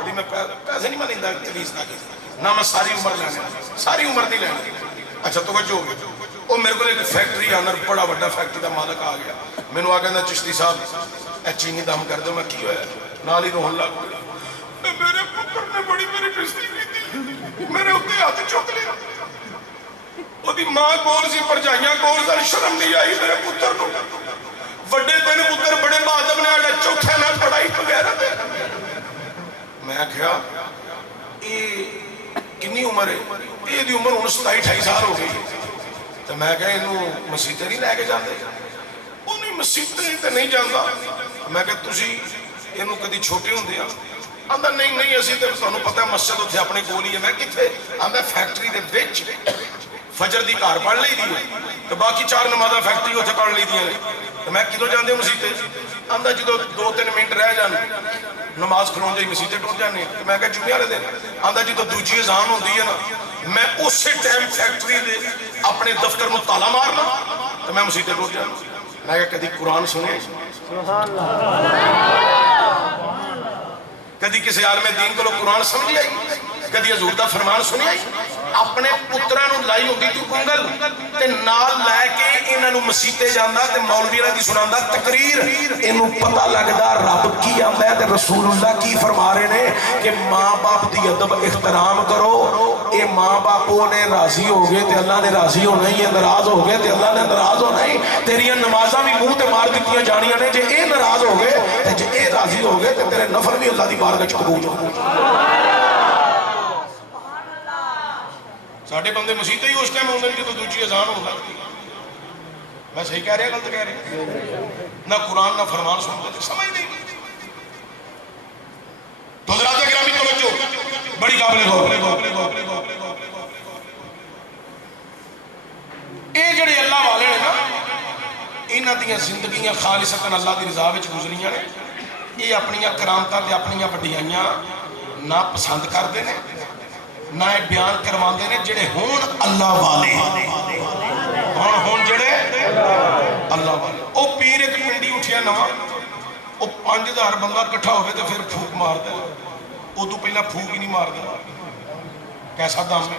کدی میں پیسے نہیں منیندا تمیز نہ کی نہ میں ساری عمر لینا ساری عمر نہیں لینا اچھا توجہ وہ میرے کو ایک فیکٹری آنر بڑا بڑا فیکٹری دا مالک آ گیا مینوں آ کہندا چشتی صاحب اے چینی دم کر دو میں کی ہویا نال ہی روہن لگ پیا میرے پتر نے بڑی میری بےزتی کی تھی میرے اتنے ہاتھ چک لیا وہ دی ماں کول سی پرجائیاں کول سن شرم نہیں آئی میرے پتر کو وڈے تین پتر بڑے بہادر نے آڑا چوتھے نہ پڑھائی وغیرہ دے میں کہا یہ کنی عمر ہے یہ دی عمر 27-28 سال ہو گئی تو میں کہا انہوں مسیطے نہیں لے کے جاندے انہیں مسیطے تے نہیں جاندہ میں کہا تسی انہوں کدی چھوٹے ہوں دیا آندہ نہیں اسی تے سانوں پتہ ہے مسجد اتھے اپنے گولی ہے میں کتھے آندہ فیکٹری دے وچ فجر دی کار پڑھ لئی دی تو باقی 4 نمازہ فیکٹری اتھے پڑھ لئی دی تو میں کدوں جاندے مسیطے آندہ جدو 2-3 منٹ رہ جانے نماز کھلون جائی مسیطے ٹوٹ جانے تو میں کہا جمعہ لے دیں آندہ جدو دوجی اذان ہوں دی ہے نا میں اسی ٹائم فیکٹری دے اپنے دفتر میں تالا مارنا تو میں مسیطے ٹوٹ جانا میں کہا کدی قرآن سنے کدی کسی عالم دین کو قرآن سمجھ آئی کدی حضور دا فرمان سنی آئی اپنے پتران لائی ہوگی تو کنگل تے نال لے کے انہوں مسیطے جاندہ تے مولویرہ دی سناندہ تقریر انہوں پتہ لگدا رب کی آمدہ ہے تے رسول اللہ کی فرما رہے نے کہ ماں باپ دی ادب احترام کرو اے ماں باپوں نے راضی ہو گئے تے اللہ نے راضی ہو نہیں ہے ناراض ہو گئے تے اللہ نے ناراض ہو نہیں تیریاں نمازاں بھی منہ تے مار دیتیاں جانیاں نے جے اے ناراض ہو گئے تے جے اے راضی ہو گئے تے تیرے نفر بھی اللہ دی بارگاہ وچ قبول ہو ساڑھے بندے مسیطے ہی اس ٹائم ہوندے کہ تو دوجی اذان ہوتا میں صحیح کہہ رہا غلط کہہ رہا نہ قرآن نہ فرمان سنتے سمجھ نہیں تو حضرات گرامی توجہ بڑی قابل غور اے جڑے اللہ والے ہیں نا انہاں دیاں زندگیاں خالصتاً اللہ دی رضا وچ گزریاں نے یہ اپنی کرامتاں تے اپنی وڈیائیاں نہ پسند کردے نے نہ بیان کرواندے نے جڑے ہون اللہ والے ہون جڑے اللہ والے او پیر ایک پنڈی اٹھیا نواں او 5000 بندہ کٹھا ہوئے تو پھر پھوک مار دے او تو پہلا پھوک ہی نہیں مار دے کیسا دام ہے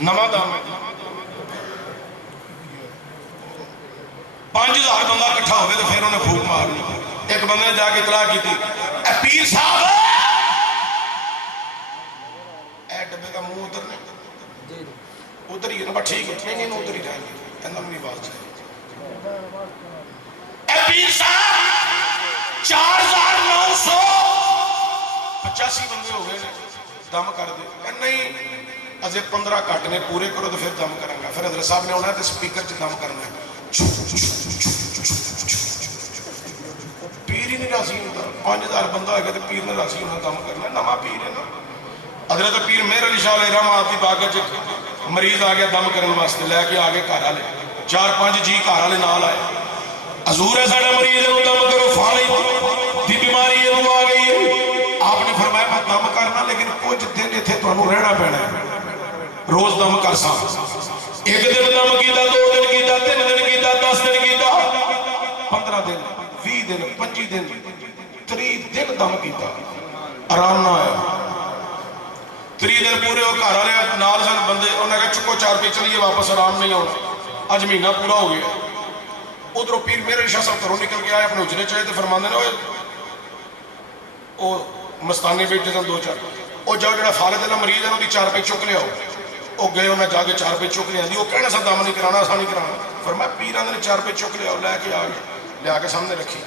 نواں دام ہے 5000 بندہ کٹھا ہوئے تو پھر انہیں پھوک مار دی ایک بندے نے جا کے اطلاع کی تھی اے پیر صاحب اے ڈبے کا منہ ادھر نہیں ادھر ہی نا ٹھیک ہے نہیں ادھر ہی جائیں گے اندر نہیں بات چاہیے اے پیر صاحب 4985 بندے ہو گئے دم کر دے نہیں ازے 15 کٹ نے پورے کرو تو پھر دم کریں گا پھر حضرت صاحب نے ہونا ہے تو سپیکر چ دم کرنا ہے پیر ہی نہیں راضی ہوتا 5000 بندہ ہوئے گا تو پیر نے راضی ہونا دم کرنا ہے نواں پیر ہے نا حضرت پیر مہر علی شاہ علیہ رحمۃ دی باغ مریض آ گیا دم کرنے واسطے لے کے آگے گھر والے 4-5 جی گھر والے نال آئے حضور ہے ساڈا مریض ہے دم کرو فالج دی بیماری ہے وہ آ گئی ہے آپ نے فرمایا میں دم کرنا لیکن کچھ دن اتنے تمہیں رہنا پینا ہے روز دم کر سا ایک دن دم کیتا 2 دن کیتا 3 دن کیتا 10 دن کیتا 15 دن 20 دن 25 دن 30 دن دم کیتا آرام نہ آیا 30 دن پورے ہو گھر والے نال سن بندے انہوں نے کہا چکو 4 پہ چلیے واپس آرام نہیں آنا اج مہینہ پورا ہو گیا ادھر پیر میرے شاہ صاحب گھروں نکل کے آئے اپنے اجرے چاہے تو فرماندے نے وہ مستانے بیٹھے سن 2-4 وہ جاؤ جا فالج والا مریض ہے وہ 4 روپے چک لیا وہ گئے انہیں جا کے 4 روپے چک لیا وہ کہنا سا دم نہیں کرانا اسا نہیں کرانا فرمایا پیران نے 4 روپے چک لیا لے کے آ گئے لیا کے سامنے رکھی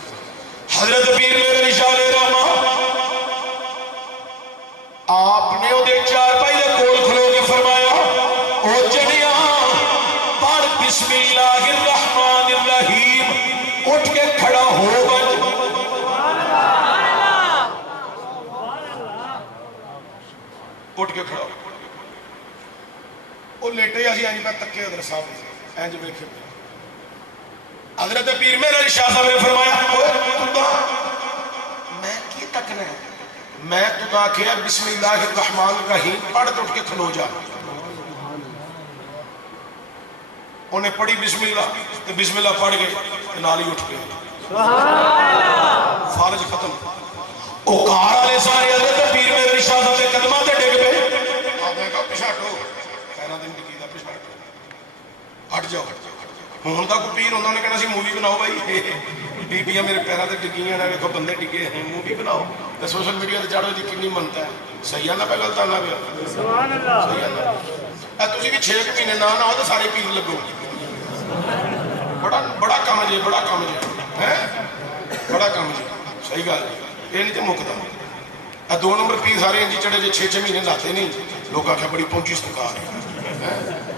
حضرت پیر میرے نشان رحمہ آپ نے وہ 4 پائی دے کول کھلو کے فرمایا او جڑیاں پڑھ بسم اللہ الرحمن الرحیم اٹھ کے کھڑا ہو بن اٹھ کے کھڑا ہو وہ لیٹے آسی آنجی میں تکے حضرت صاحب اینج بیکھے حضرت پیر میرے شاہ صاحب نے فرمایا میں کی تکنا ہے میں تو کیا بسم اللہ الرحمن الرحیم پڑھ تو اٹھ کے کھلو جا انہیں پڑھی بسم اللہ تو بسم اللہ پڑھ گئے نالی اٹھ گئے فارج ختم اوکار آلے سارے حضرت پیر میرے شاہ صاحب نے قدمہ تے ڈگ پہ آپ نے کہا پشاٹو پہنا دن کی دا پشاٹو ہٹ جاؤ ہوں تک پیر انہوں نے کہنا سی مووی بناؤ بھائی بیبیاں میرے پیروں تے ڈگیاں نے دیکھو بندے ڈگے ہیں مووی بناؤ تو سوشل میڈیا تے چاڑو جی کنی منتا ہے صحیح ہے نا پہ غلط آنا پیا سبحان اللہ صحیح ہے نا تسی بھی 6 مہینے نہ ہو تو سارے پیر لگو بڑا کام جی بڑا کام جی ہے بڑا کام جی صحیح گل یہ نہیں تو مکتا 2 نمبر پیر سارے انجی چڑھے جی 6 مہینے لاتے نہیں لوگ آخیا بڑی پہنچی سرکار ہے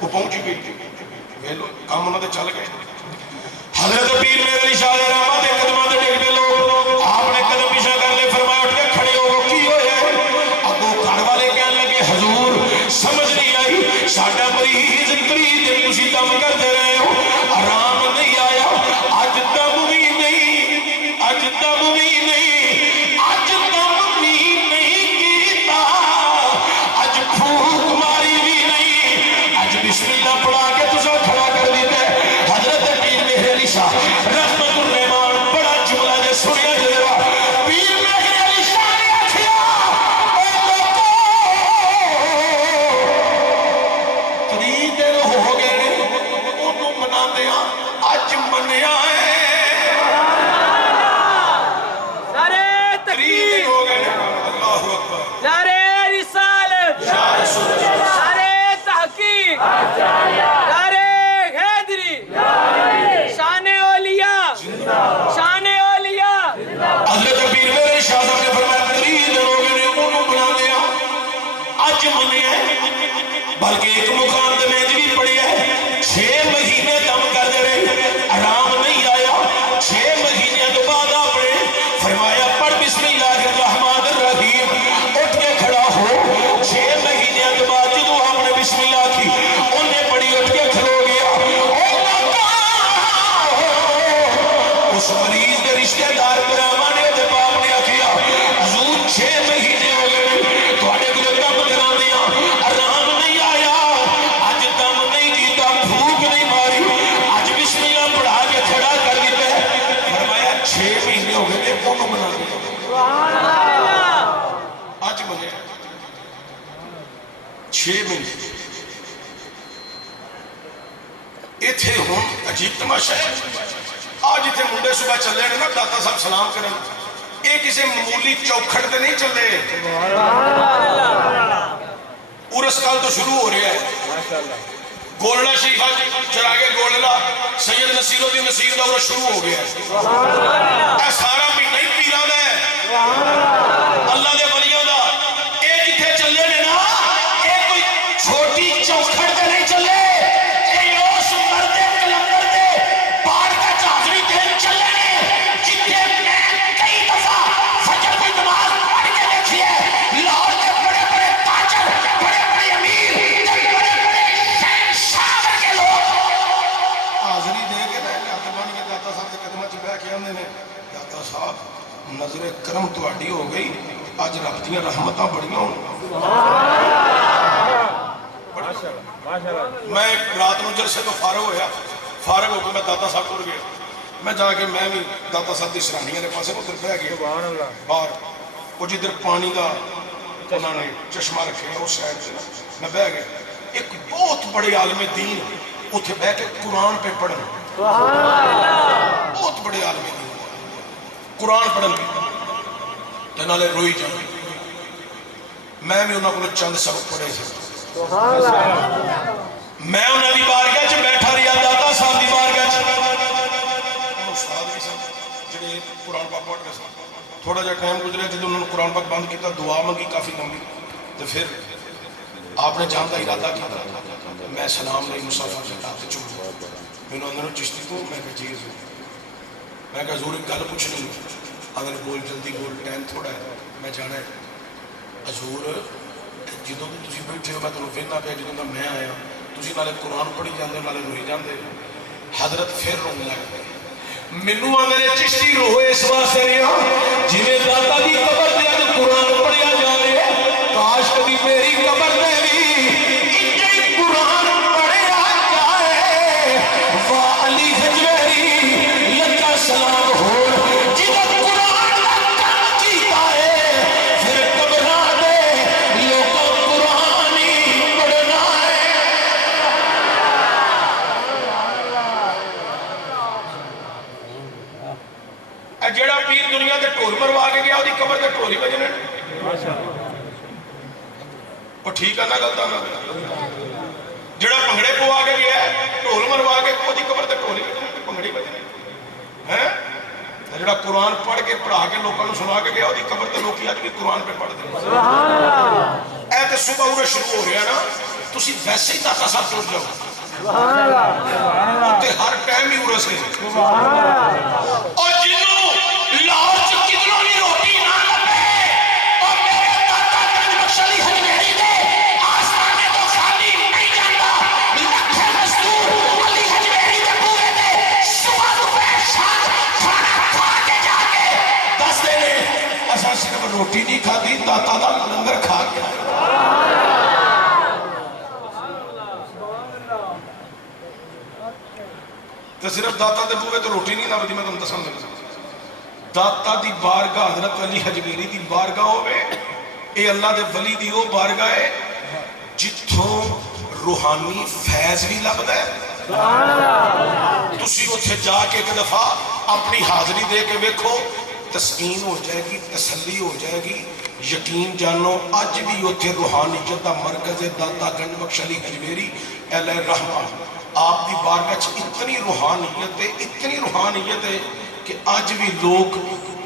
وہ پہنچی گئی کام انہوں نے چل گئے حضرت پیر میرے نشان رحمہ دے قدمہ دے ڈگ پہ لوگ آپ نے قدم پیچھے کر لے فرمایا اٹھ کے کھڑے ہو کی ہوئے اگو گھر والے کہنے لگے حضور سمجھ نہیں آئی ساڈا مریض کئی دن تسی دم کرتے رہے ہو آرام نہیں آیا اج دم بھی نہیں اج دم بھی نہیں اج دم بھی نہیں کیتا اج پھوک ماری بھی نہیں اج بسم اللہ پڑھا کے تسا کھڑا کر دیتا ہے حضرت پیر میرے علی شاہ رحمت الرحمان بڑا جملہ جے سنیا جلوہ پیر میرے علی شاہ نے آکھیا اے لوگو 3 دن ہو گئے انہوں منا دیا اج منیا ہے نعرہ 3 تکبیر دن ہو گئے اللہ اکبر نعرہ رسالت نعرہ تحقیق نعرہ حیدری شان اولیاء شان اولیاء حضرت پیر میرے شاہ صاحب نے فرمایا 3 دن ہو گئے انہوں بنا دیا اج منیا ہے بلکہ ایک مقام دے میں بھی پڑھی ہے 6 مہینے دم کر دے رہے آرام نہیں آیا 6 مہینے تو بعد آپ نے فرمایا پڑھ بسم اللہ الرحمن الرحیم اٹھ کے کھڑا ہو 6 مہینے تو بعد جدو آپ نے بسم اللہ کی انہیں پڑھی اٹھ کے کھلو گیا اس مریض کے رشتہ دار برامہ نے دے باپ نے آکھیا حضور 6 مہینے ہو گئے تو آنے کو دم کرا دیا آرام نہیں آیا آج دم نہیں کیتا بھوک نہیں ماری آج بسم اللہ پڑھا کے کھڑا کر دیتا ہے فرمایا 6 مہینے ہو گئے کونوں بنا دیا آج بنے 6 مہینے یہ تھے ہون عجیب تماشا ہے آج اتنے منڈے صبح چلے ہیں نا داتا صاحب سلام کریں یہ کسی معمولی چوکھڑ تے نہیں چلے عرس کال تو شروع ہو رہا ہے گولڑا شریفہ چراغے گولڑا سید نصیر الدین نصیر دا عرس شروع ہو گیا ہے اے سارا مہینہ ہی پیران ہے اللہ دے ولیوں دا اے جتھے چلے نے نا اے کوئی چھوٹی چوکھڑ تے نہیں چلے نظر کرم تواڈی ہو گئی اج رب دیاں رحمتاں بڑیاں ہون میں رات نو جلسے تو فارغ ہویا فارغ ہو کے میں داتا صاحب ٹر گیا میں جا کے میں بھی داتا صاحب دی سرانیاں دے پاسے ادھر بہ گیا باہر وہ جدھر پانی دا انہوں نے چشمہ رکھے اس سائڈ سے میں بہ گیا ایک بہت بڑے عالم دین اتنے بہ کے قرآن پہ پڑھن بہت بڑے عالم دین قرآن پڑھن نالے روئی جانے میں بھی انہوں کو چند سبق پڑھے سے میں انہوں کی بارگاہ چ بیٹھا رہا داتا صاحب کی بارگاہ چ استاد بھی سن جڑے قرآن پاک پڑھ رہے سن تھوڑا جا ٹائم گزرے جب انہوں نے قرآن پاک بند کیا دعا منگی کافی لمبی تو پھر آپ نے جان کا ارادہ کیا میں سلام نہیں مسافر سے ڈاکتے چکا میں نے اندر چشتی کو میں کہا چیز ہوں میں کہا حضور ایک گل پوچھنی اگر بول جلدی بول ٹائم تھوڑا ہے میں جانا ہے حضور جدوں بھی تسی بیٹھے ہو میں تمہیں ویکھنا پیا جدوں دا میں آیا تسی نالے قرآن پڑھی جاندے نالے روئی جاندے حضرت پھر رون لگ گئے مینوں آندے چشتی روئے اس واسطے رہا جویں داتا دی قبر تے اج قرآن پڑھیا جا رہا ہے کاش کبھی میری قبر تے بھی انجے قرآن پڑھیا جائے واہ علی حجویری لکا سلام ہو جدوں قرآن دا کام کیتا ہے پھر قبراں دے لوکاں قرآن ہی پڑھنا ہے جیڑا پیر دنیا کے ٹھول مروا کے گیا وہ قبر کے ٹھول ہی بجنے وہ ٹھیک ہے نا غلط ہے جیڑا پنگڑے پوا کے گیا ٹھول مروا کے وہ قبر کے ٹھول ہی بجنے پنگڑی بجنے جیڑا قرآن پڑھ کے پڑھا کے لوگوں نے سنا کے گیا وہ قبر کے لوگ آج بھی قرآن پہ پڑھتے ہیں اے تے صبح ہوئے شروع ہو رہا نا تسی ویسے ہی داتا صاحب ٹوٹ جاؤ تے ہر ٹائم ہی ارس ہے اور جنہوں لاہور چ کتنوں نہیں روٹی نہ لبے اور میرے داتا گنج بخش علی حجویری دے آسمانے تو خالی نہیں جاندا لکھے مزدور علی حجویری دے بوئے دے صبح دوپہر شام کھانا کھا کے جا کے دس دے نے اساں صرف روٹی نہیں کھادی داتا دا لنگر کھا گیا تو صرف داتا دے بوئے تو روٹی نہیں نہ بدی میں تم دساں لگا داتا دی بارگاہ حضرت علی حجویری دی بارگاہ ہوئے اے اللہ دے ولی دی وہ بارگاہ ہے جتھوں روحانی فیض بھی لبدا ہے تسی اتھے جا کے ایک دفعہ اپنی حاضری دے کے ویکھو تسکین ہو جائے گی تسلی ہو جائے گی یقین جانو اج بھی اتھے روحانیت دا مرکز داتا گنج بخش علی حجویری علیہ الرحمہ آپ دی بارگاہ اتنی روحانیت ہے کہ آج بھی لوگ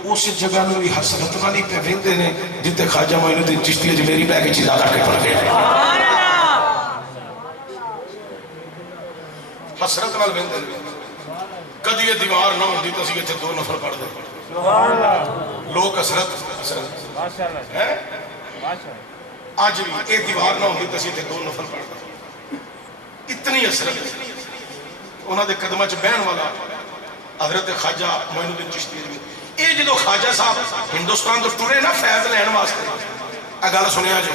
اس جگہ میں بھی حسرت والی پہ ویندے نے جتے خواجہ معین الدین چشتی اجمیری بہ کے چیزاں کر کے پڑھ گئے حسرت وال ویندے کدی یہ دیوار نہ ہوندی تو اسی اتنے 2 نفر پڑھ دے لوگ حسرت ہے آج بھی یہ دیوار نہ ہوندی تو اسی اتنے 2 نفر پڑھ دے اتنی حسرت انہوں نے قدمہ چ بہن والا حضرت خواجہ معین الدین چشتی اجمیری یہ جدو خواجہ صاحب ہندوستان تو ٹورے نا فیض لین واسطے گل سنیا جو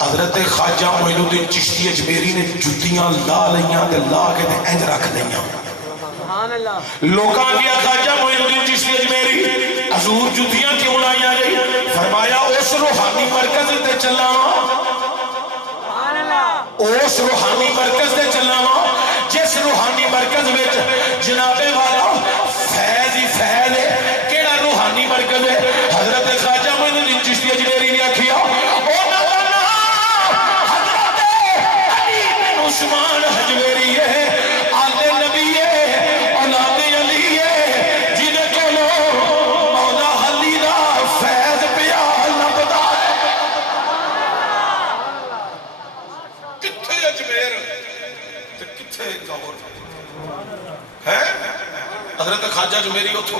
حضرت خواجہ معین الدین چشتی اجمیری نے جتیاں لا لیاں تے لا کے تے انج رکھ لیاں لوکاں کیا خواجہ معین الدین چشتی اجمیری حضور جتیاں کیوں لائیاں جی فرمایا اس روحانی مرکز تے چلا اس روحانی مرکز تے چلا جس روحانی مرکز میں جناب والا فیض ہی فیض ہے کیڑا روحانی مرکز ہے حضرت خواجہ معین الدین چشتی اجمیری نے آکھیا حضرت علی بن عثمان حجویری ہے آل نبی ہے اولاد علی ہے جن کو مولا علی دا فیض پیا لبدا ہے کتھے اجمیر تے کتھے لاہور ہے حضرت خواجہ اجمیری اتھوں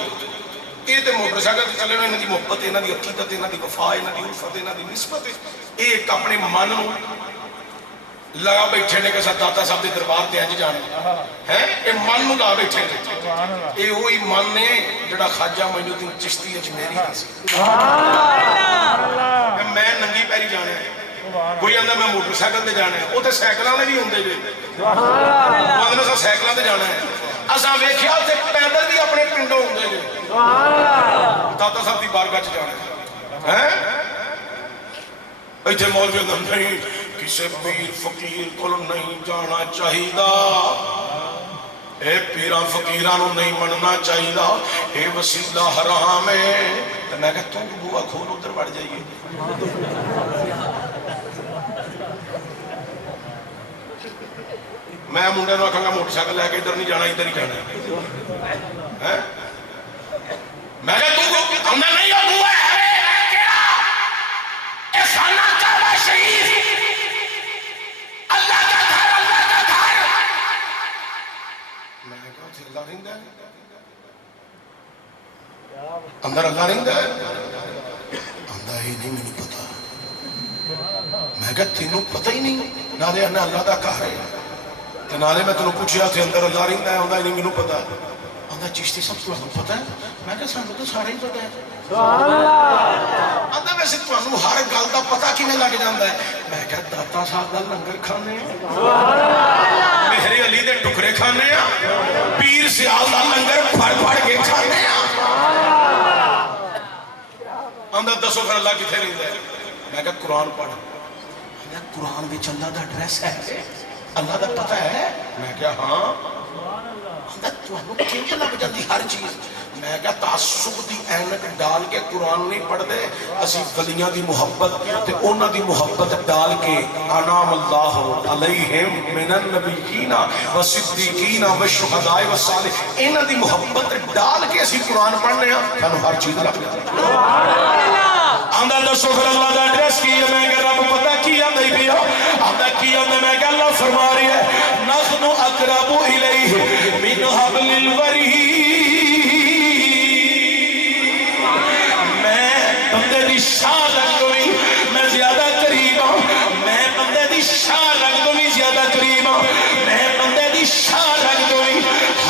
یہ تے موٹر سائیکل تے چلے انہاں دی محبت انہاں دی عقیدت انہاں دی وفا انہاں دی الفت انہاں دی نسبت یہ ایک اپنے من لگا بیٹھے نے کہ ساتھ داتا صاحب دے دربار تے اج جانا ہے یہ من نو لا بیٹھے نے یہ وہی من نے جڑا خواجہ معین الدین چشتی اجمیری میں ننگی پیری جانا ہے کوئی آندا میں موٹر سائیکل تے جانا ہے وہ تے سائیکلاں دے بھی ہوندے جے آندے سا سائیکلاں تے جانا ہے اساں ویکھیا تے پیدل بھی اپنے پنڈوں ہوندے جے داتا صاحب دی بارگاہ چ جانا ہے ایتھے مولوی نہیں کسے پیر فقیر کو نہیں جانا چاہیدا اے پیراں فقیراں نو نہیں مننا چاہیے، اے وسیلہ حرام ہے۔ تو میں کہتا ہوں بوا کھول ادھر بڑھ جائیے۔ میں منڈے نو آکھاں گا موٹر سائیکل لے کے ادھر نہیں جانا، ادھر ہی جانا ہے۔ میں کہا تو اندر نہیں ہو بوا ہے کیڑا اے خانہ کعبہ شریف، اللہ کا گھر، اللہ کا گھر۔ میں نے کہا اللہ رہندا ہے اندر، اللہ رہندا ہے اندر ہی نہیں، مجھے پتا۔ میں کہا تینوں پتہ ہی نہیں، نالے اللہ دا گھر ہے، نالے میں تینوں پوچھیا تھے اندر اللہ رہندا ہے، اندر ہی نہیں، مجھے پتا۔ اندر چشتی سب کو پتہ ہے؟ میں کہا سانوں تو سارے ہی پتہ ہے۔ اندر ویسے تمہیں ہر گل دا پتہ کیویں لگ جاندا ہے؟ میں کہا داتا صاحب دا لنگر کھانے ہیں، میرے علی دے ٹکرے کھانے ہیں، پیر سیال دا لنگر پھڑ پھڑ کے کھانے ہیں۔ اندر دسو پھر اللہ کتنے رہندا ہے؟ میں کہا قرآن پڑھ۔ قرآن وچ اللہ دا ایڈریس ہے، اللہ دا پتہ ہے؟ میں کہا ہاں۔ تمہیں کیوں لگ جاتی ہر چیز؟ میں کہا تعصب دی اینک ڈال کے قرآن نہیں پڑھ دے، اسی ولیاں دی محبت تے اونا دی محبت ڈال کے انعام اللہ علیہم من النبیین والصدیقین والشہداء والصالحین، انہاں دی محبت ڈال کے اسی قرآن پڑھنے ہیں، سانوں ہر چیز لگ جاتی۔ آندہ دسو پھر اللہ دا ایڈریس کی ہے؟ میں کہا رب پتہ کی آندہ ہی بھی ہو، آندہ کی آندہ میں کہا اللہ فرما رہی ہے نَحْنُ أَقْرَبُ إِلَيْهِ مِنْ حَبْلِ الْوَرِيدِ۔ میں بندے دی شان رکھ دوئی میں زیادہ قریب ہوں، میں بندے دی شان رکھ دوئی زیادہ قریب ہوں، میں بندے دی شان رکھ دوئی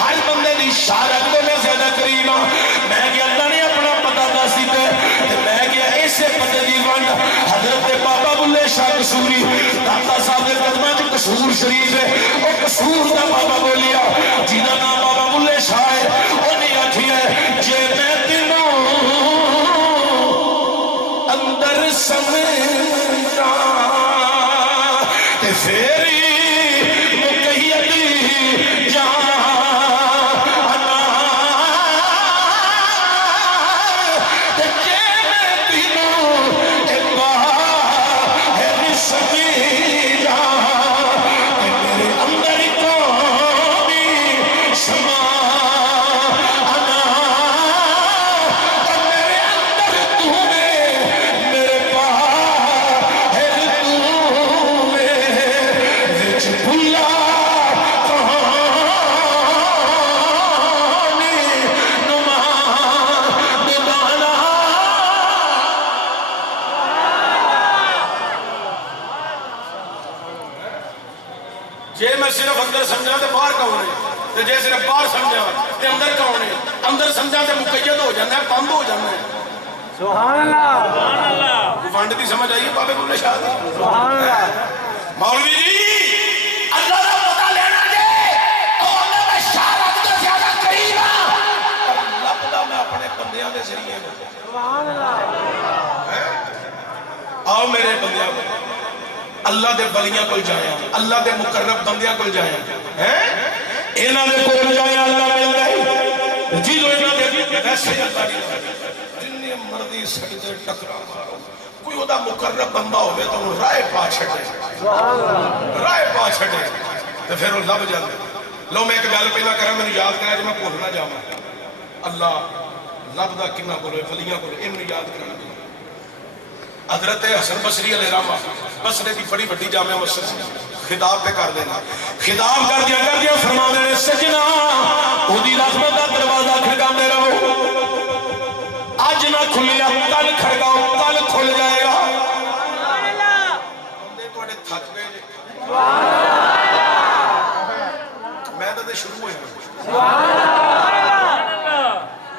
ہر بندے دی شان رکھ دوئی میں زیادہ قریب ہوں۔ میں کہ اللہ نے اپنا پتہ دس دیتے، میں کہ ایسے پتہ دی ونڈ حضرت بابا بلے شاہ قصوری داتا صاحب نے قدمہ جو قصور شریف ہے، وہ قصور دا بابا بولیا جنہاں نام بابا بلے شاہ ہے، انہیں آکھی ہے جے میں تینوں اندر سمجھا تے فیری مقید جانا، تے جے میں تینوں ایک باہر سمجھا تے میرے اندر کوئی سما آنا، تے میرے اندر تو میرے باہر تو وچ بھلا کہانی نما دانا۔ جے میں صرف اندر سمجھا تے باہر کون ہے، تے جے صرف باہر سمجھا تے اندر کون ہے؟ اندر سمجھا تے مقید ہو جانا ہے، بند ہو جانا ہے۔ سبحان اللہ، سبحان اللہ، ونڈ دی سمجھ آئی ہے بابے بلے شاہ دی؟ سبحان اللہ۔ مولوی جی اللہ دا پتہ لینا جے او اللہ میں شاہ رکھ دے زیادہ قریب ہاں، لبدا میں اپنے بندیاں دے ذریعے سبحان اللہ۔ آؤ میرے بندیاں کو اللہ دے ولیاں کو جائیں، اللہ دے مقرب بندیاں کو جائیں، انہاں دے کول جائیں اللہ مل گئے جی جو انہاں دے ویسے اللہ دی جنی مرضی سجدے ٹکرا مارو، کوئی وہ دا مقرب بندہ ہوئے تو وہ رائے پا چھڑے، رائے پا چھڑے تو پھر وہ لب جاندے۔ لو میں ایک گل پہلا کرا میں یاد کرا جو میں بھول نہ جاواں، اللہ لب دا کنا بولے ولیاں بولے ان یاد کرنا۔ حضرت حسن بصری علیہ رحمہ بصرے دی بڑی بڑی جامع مسجد خطاب پہ کر دینا، خطاب کر دیا فرما دینے سجنا او دی رحمت دا دروازہ کھڑکاندے رہو، آج نہ کھلیا کل کھڑکاؤ کل کھل جائے گا۔ بندے تواڈے تھک گئے جے، میں تو شروع ہوئے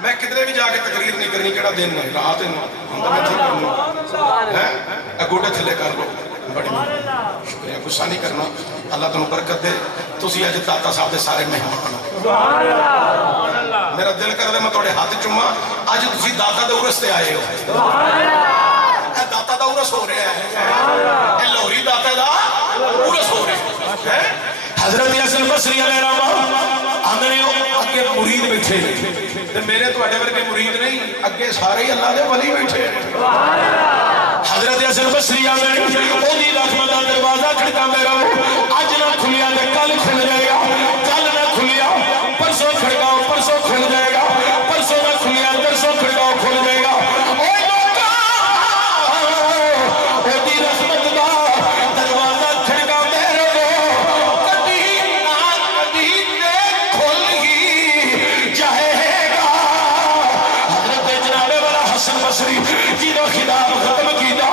میں کدھرے بھی جا کے تقریر نہیں کرنی، کیڑا دن ہے رات ہے گوڑے تھلے کر لو، بڑی شکریہ، غصہ نہیں کرنا، اللہ تمہیں برکت دے۔ تسی اج داتا صاحب دے سارے مہمان ہو، میرا دل کر دے میں تھوڑے ہاتھ چوما، اج تسی داتا دے عرس تے آئے ہو، داتا دا عرس ہو رہا ہے، لاہوری داتا دا عرس ہو رہا ہے۔ حضرت حسن بصری علیہ رحمہ سامنے اگے مرید بیٹھے تے میرے تواڈے ورگے مرید نہیں اگے سارے ہی اللہ دے ولی بیٹھے حضرت حسن بصری آمین اودی رحمت دا دروازہ کھڑکاندے رہو اج نہ کھلیا تے کل کھل جائے گا کل نہ کھلیا پرسوں کھڑکاؤ پرسوں کھل جائے گا پرسوں نہ کھلیا پرسوں کھڑکاؤ کھل جائے گا اوے لوکاں اودی رحمت دا دروازہ کھڑکاندے رہو کبھی نہ کبھی تے کھل ہی جائے گا حضرت جناب والا حسن بصری جدوں خطاب ختم کیتا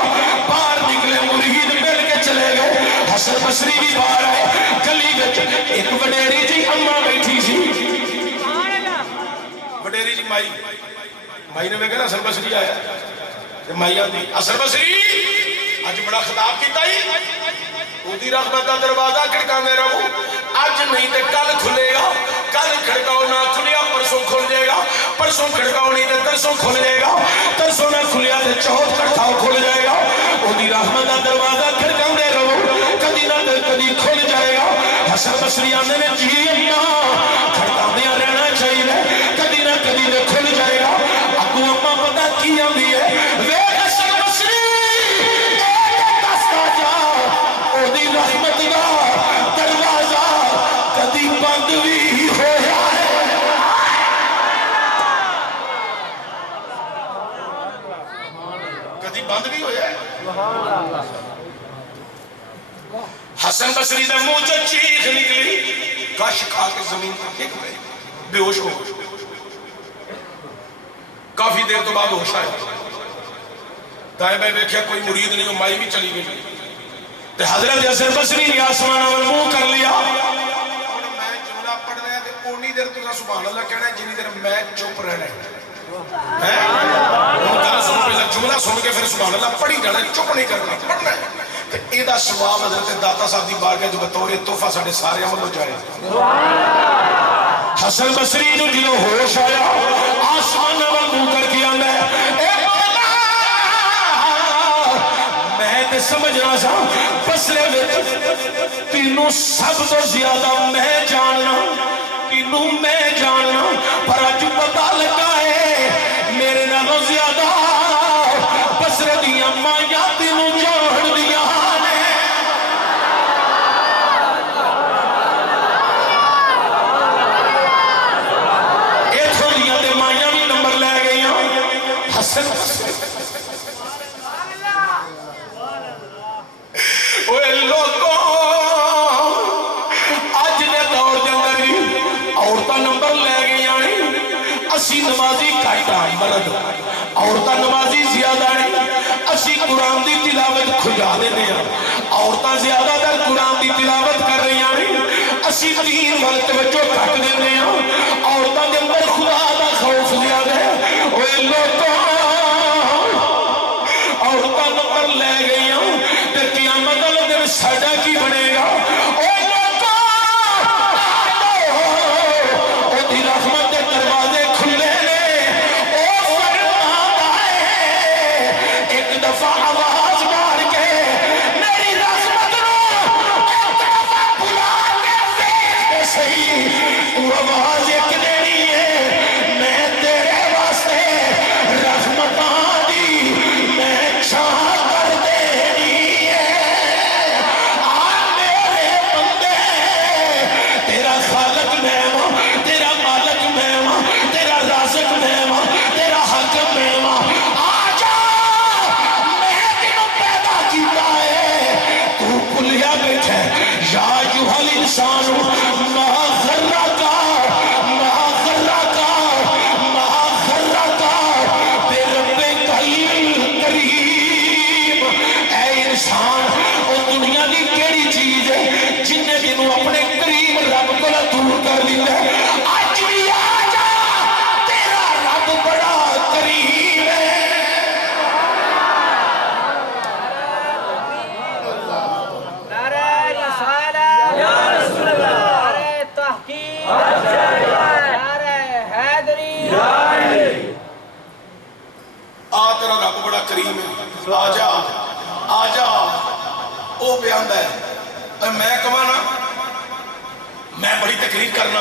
باہر نکلے مرید مل کے چلے گئے حسن بصری بھی باہر آئے گلی وچ ایک وڈیری جی اماں بیٹھی سی وڈیری جی مائی نے ویکھیا حسن بصری آیا تے مائی آندی حسن بصری اج بڑا خطاب کیتا ہی اودی رحمت دا دروازہ کھڑکاندے رہو اج نہیں تے کل کھلے گا کل کھڑکاؤ نہ کھلیا پرسوں کھل جائے گا پرسوں کھڑکاؤ نہیں تے ترسوں کھل جائے گا ترسوں نہ کھلیا تے چوتھ کھڑکاؤ کھل جائے گا اودی رحمت دا دروازہ کھڑکاندے رہو کدی نہ کدی کھل جائے گا حسن بصری آندے نے جی اماں کھڑکاندیاں رہنا چاہیے کدی نہ کدی تے کھل جائے گا اگوں اماں پتہ کی آندی ہے ویکھ حسن بصری دستا جا اودی رحمت دا دروازہ کدی بند بھی ہویا ہے کدی بند بھی ہویا ہے حسن بصری دے منہ چ چیخ نکلی کش کھا کے زمین پر ٹک گئے بے ہوش ہو کافی دیر تو بعد ہوش آیا دائیں بائیں دیکھا کوئی مرید نہیں ہو مائی بھی چلی گئی تے حضرت حسن بصری نے آسمان اور منہ کر لیا میں جملہ پڑھ رہا ہے اونی دیر تو سبحان اللہ کہنا ہے جنی دیر میں چپ رہنا ہے جملہ سن کے پھر سبحان اللہ پڑھی جانا چپ نہیں کرنا پڑھنا ہے اے دا ثواب حضرت داتا صاحب دی بارگاہ جو بطور تحفہ ساڈے سارے عمل ہو جائے حسن بصری جو جدوں ہوش آیا آسمان ول منہ کر کے آندا ہے اے مولا میں تے سمجھنا سا بصرے وچ تینوں سب تو زیادہ میں جاننا تینوں میں جاننا پر اج پتہ لگا ہے میرے نالوں زیادہ بصرے دیاں مائیاں تینوں جان دیاں نمازی کھٹا مرد عورتاں نمازی زیادہ نہیں اسی قرآن دی تلاوت کھجا دینے ہیں عورتاں زیادہ تر قرآن دی تلاوت کر رہی ہیں اسی دین وقت توجہ کٹ دینے ہیں عورتاں دے اندر خدا دا خوف زیادہ ہے اوے لوگوں عورتاں نمبر لے گئی ہیں تے قیامت والے دن ساڈا کی بنے گا اوے لوگوں اودی رحمت دے دروازے آواز مار کے میری رحمت ایک دفعہ بلا کے دیکھ صحیح تو آواز ایک دینی ہے میں تیرے واسطے رحمتاں دی میں چھاں کر دینی ہے آ میرے بندے تیرا خالق میں ہوں تیرا مالک میں ہوں تیرا رازق میں ہوں تیرا حاکم میں ہوں یا ایھا الانسان ما غرک بربک الکریم اے انسان او دنیا دی کیڑی چیز ہے جن نے تینوں اپنے کریم رب کو دور کر دتا ہے اج بھی آ جا تیرا رب بڑا کریم ہے تیرا رب بڑا کریم ہے آ جا او بیاندا ہے میں کہاں نا میں بڑی تقریر کرنا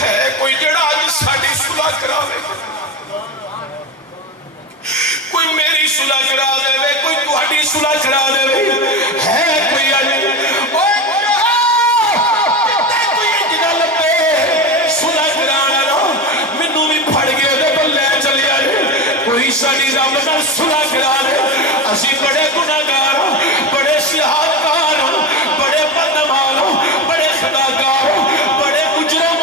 ہے کوئی جڑا اج ساڈی صلح کراوے کوئی میری صلح کرا دے کوئی تہاڈی صلح کرا دے ہے کوئی اج کوئی جگہ لبے صلح کرانا نا مینوں بھی پھڑ کے دے کول لے چلیا کوئی ساڈی رب نال صلح کرا دے اسی بڑے گناہگار بڑے سیاحتکار بڑے بدعمال بڑے خطاکار بڑے مجرم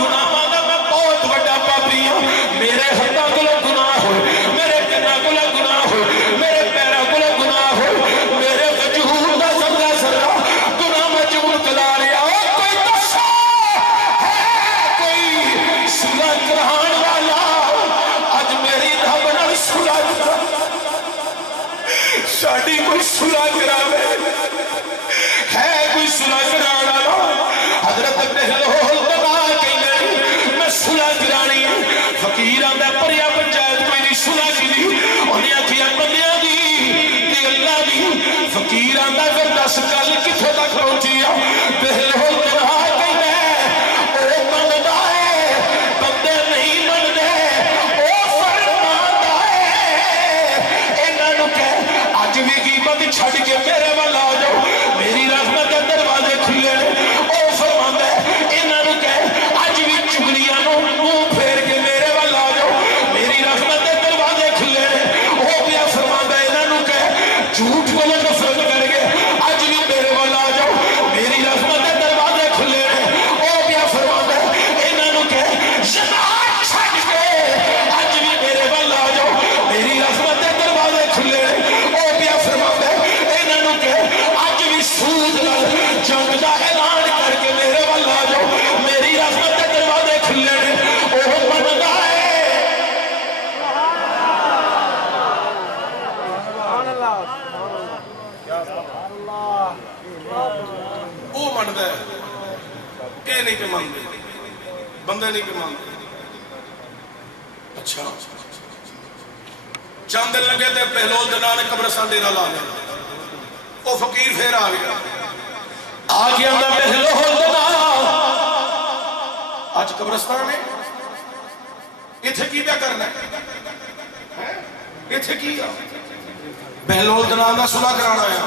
گناہاں دا میں بہت بڑا پاپی ہوں میرے ہاتھاں کولوں گناہ ہوئے میرے کناں کولوں گناہ ہوئے میرے پیراں کولوں گناہ ہوئے میرے وجود دا ذرہ ذرہ گناہ میں مبتلا رہیا کوئی دسو ہے کوئی صلح کراون والا اج میری رب نال صلح کرا ساڈی کوئی صلح کراوے ہے کوئی صلح کرانا حضرت بہلول دبا کہندے میں صلح کرانی ہے فقیر آندا پریا پنچایت کوئی نہیں صلح کی انہیں آکھیا بندیاں دی تے اللہ دی فقیر آندا پھر دس گل کتھے تک پہنچی ہے بہلول دبا کہندے او بندہ ہے بندے نہیں بندے او فرماندا ہے انہاں نوں کہہ اج بھی غیبت چھڈ کے میرے ول آ جاؤ میری رحمت دے دروازے کھلے او فرماندا ہے انہاں نوں کہہ اج بھی چگلیاں نوں منہ پھیر کے میرے ول آ جاؤ میری رحمت دے دروازے کھلے او پیا فرماندا ہے انہاں نوں کہہ جھوٹ کو نفرت کر کے اج بھی میرے ول آ جاؤ میری رحمت دے دروازے کھلے او پیا فرماندا ہے انہاں نوں کہہ شیطان چھڈ کے اج بھی میرے ول آ جاؤ میری رحمت دے دروازے کھلے او پیا فرماندا ہے انہاں نوں کہہ اج بھی سود نال جنگ دا اعلان کر کے میرے ول آ جاؤ میری رحمت دے دروازے کھلے او بندا ہے او مندا ہے اے نہیں پہ مانتے بندے نہیں پہ مانتے اچھا چند دن لگے تے بہلول دے نال قبرستان ڈیرا لا لیا او فقیر پھر آ گیا آندا بہلول دے نال اج قبرستان ہے ایتھے کی پیا کرنا ہے ایتھے کی بہلول دے نال دا صلح کرانا ہے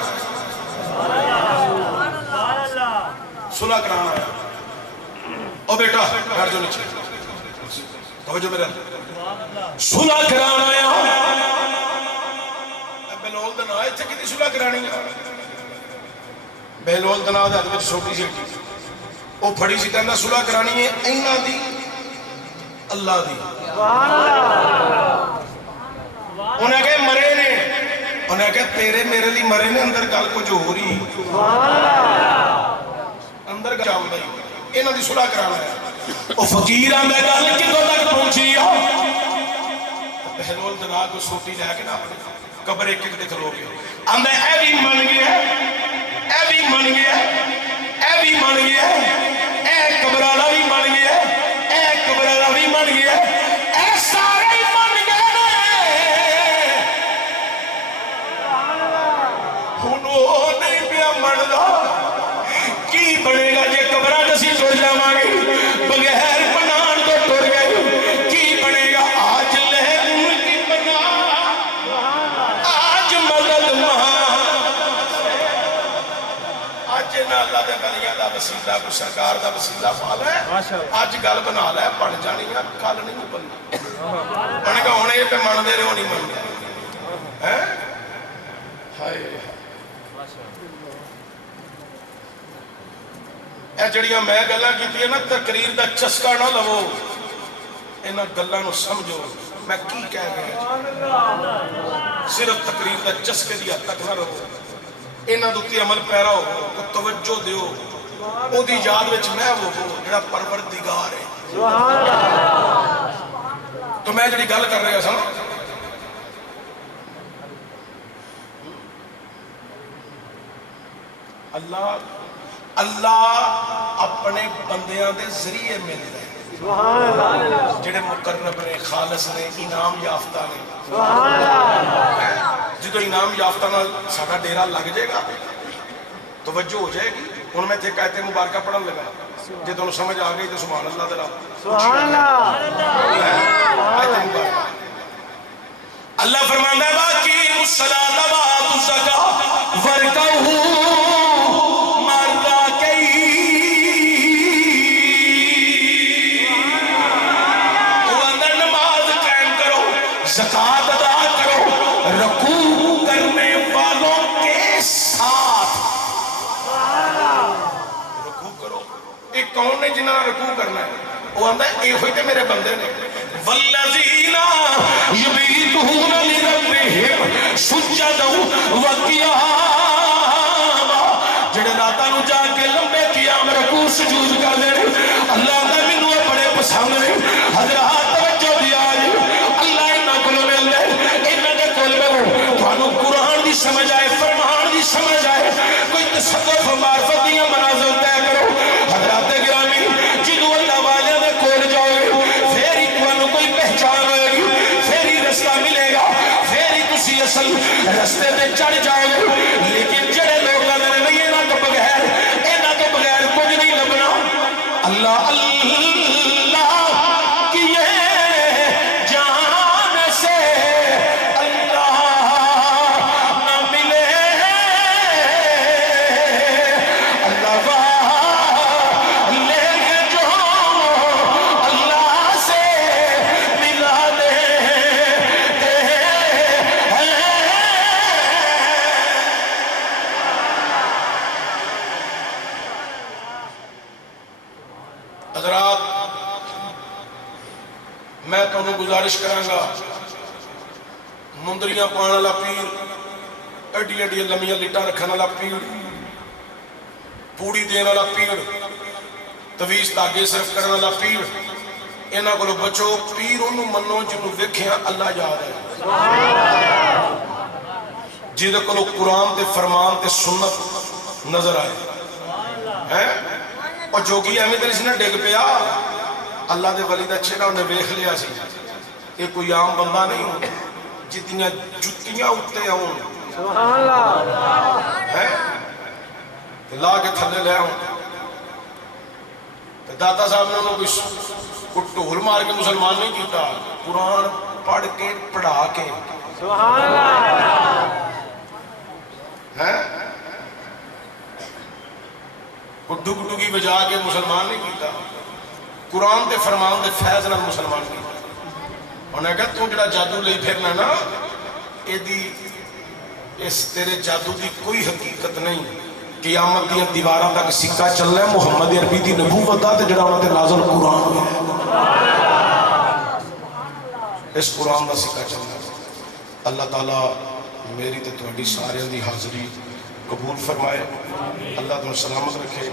صلح کرانا ہے او بیٹا بیٹھ جاؤ نیچے توجہ میرا صلح کرانا ہے بہلول دے نال ایتھے کیتی صلح کرانی ہے بہلول دے نال دے ہتھ وچ چھوٹی سی ہٹی او پھڑی سی کہندا صلح کرانی ہے انہاں دی اللہ دی سبحان اللہ انہاں کہ مرے نے انہاں کہ تیرے میرے لی مرے نے اندر گل کچھ ہو رہی سبحان اللہ اندر گل چل رہی انہاں دی صلح کرانا ہے او فقیر آندا گل کتھوں تک پہنچی آ بہلول دے نال کو سوٹی لے کے نا قبر ایک ایک تے کھلو کے آندا اے بھی من گیا اے بھی من گیا اے بھی من گیا اے قبر والا بھی من گیا اے قبر والا بھی من گیا اے سارے ہی من گئے ہن او نہیں پیا مندا کی بنے گا جے قبراں تے اسی ٹر جاواں گے بغیر بنان تو ٹر گئے کی بنے گا آج لے کی بنا آج مدد آج نہ اللہ دے ولیاں دا وسیلہ کو سرکار دا وسیلہ پال ہے اج گل بنا لے بن جانی ہے کل نہیں بننی بن گا ہن اے تے مندے رہو نہیں منگے ہیں ہائے اے جڑیاں میں گلاں کیتیاں نا تقریر دا چسکا نہ لو انہاں گلاں نو سمجھو میں کی کہہ گیا صرف تقریر دا چسکے دی حد تک نہ رہو انہاں دے عمل پیرا ہو توجہ دیو او دی یاد وچ میں وہ جڑا پروردگار ہے سبحان اللہ تو میں جڑی گل کر رہا سا اللہ اپنے بندیاں دے ذریعے مل رہے سبحان اللہ جڑے مقرب نے خالص نے انعام یافتہ نے سبحان اللہ جدو انعام یافتہ نال ساڈا ڈیرا لگ جائے گا توجہ ہو جائے گی ہن میں تے آیت مبارکہ پڑھن لگا جی تمہیں سمجھ آ گئی تو سبحان اللہ دلا سبحان اللہ اللہ فرماندہ ہے باقی الصلاۃ وآتوا الزکاۃ وارکعوا مع الراکعین، نماز قائم کرو، زکات ادا کرو، رکوع کرنے والوں کے ساتھ رکوع کرو۔ ایک کون نے جنہاں رکوع کرنا ہے؟ وہ آندہ ہے اے ہوئی تے میرے بندے نے والذین یبیتون لربہم سجدا وقیاما، جڑے راتاں نوں جا کے لمبے قیام رکوع سجود کر دے اللہ دا مینوں بڑے پسند نے۔ حضرات توجہ دیا جی، اللہ انہاں کولوں مل لے، انہاں دے کول ملو، تھانوں قرآن دی سمجھ آئے، فرمان دی سمجھ آئے، کوئی تصوف معرفت دیاں منازل طے کرو۔ حضرات گرامی جدوں اللہ والے دے کول جاؤ گے پھر ہی تمہیں کوئی پہچان ہوئے گی، پھر ہی رستہ ملے گا، پھر ہی تسی اصل رستے تے چڑھ جاؤ گے۔ لیکن جڑے لوگ آندے نے نہیں انہاں تو بغیر کچھ نہیں لبنا، اللہ اللہ کیے جان سے اللہ نہ ملے، اللہ والے جو اللہ سے ملا دے حضرات میں تمہیں گزارش کرانگا، مندریاں پانا لا پیر، ایڈی ایڈی لمیاں لٹا رکھنا لا پیر، پوڑی دینا لا پیر، تویز تاگے صرف کرنا لا پیر، انہاں کو بچو، پیر انہوں منو جنہوں دیکھیں اللہ یاد ہے، جیدے کو قرآن تے فرمان تے سنت نظر آئے اور جوگی احمد علی نے ڈگ پیا، اللہ دے ولی دا چھڑا انہیں بیخ لیا سی، یہ کوئی عام بندہ نہیں ہوں جتنی جتیاں اٹھتے ہوں سبحان اللہ لا کے تھلے لے ہوں۔ داتا صاحب نے انہوں کو ٹھول مار کے مسلمان نہیں کیتا، قرآن پڑھ کے پڑھا کے سبحان اللہ گڈو گڈو کی بجا کے مسلمان نہیں کیتا، قرآن دے فرمان دے فیض نہ مسلمان کیتا۔ انہیں کہا تو جڑا جادو لئی پھرنا نا، اس تیرے جادو دی کوئی حقیقت نہیں، قیامت دی دیواراں تک سکہ چلنا ہے محمد عربی دی نبوت دا تے جڑا انہاں تے نازل قرآن ہے، اس قرآن دا سکہ چلنا ہے۔ اللہ تعالیٰ میری تے تہاڈی سارے دی حاضری قبول فرمائے، اللہ تمہیں سلامت رکھے،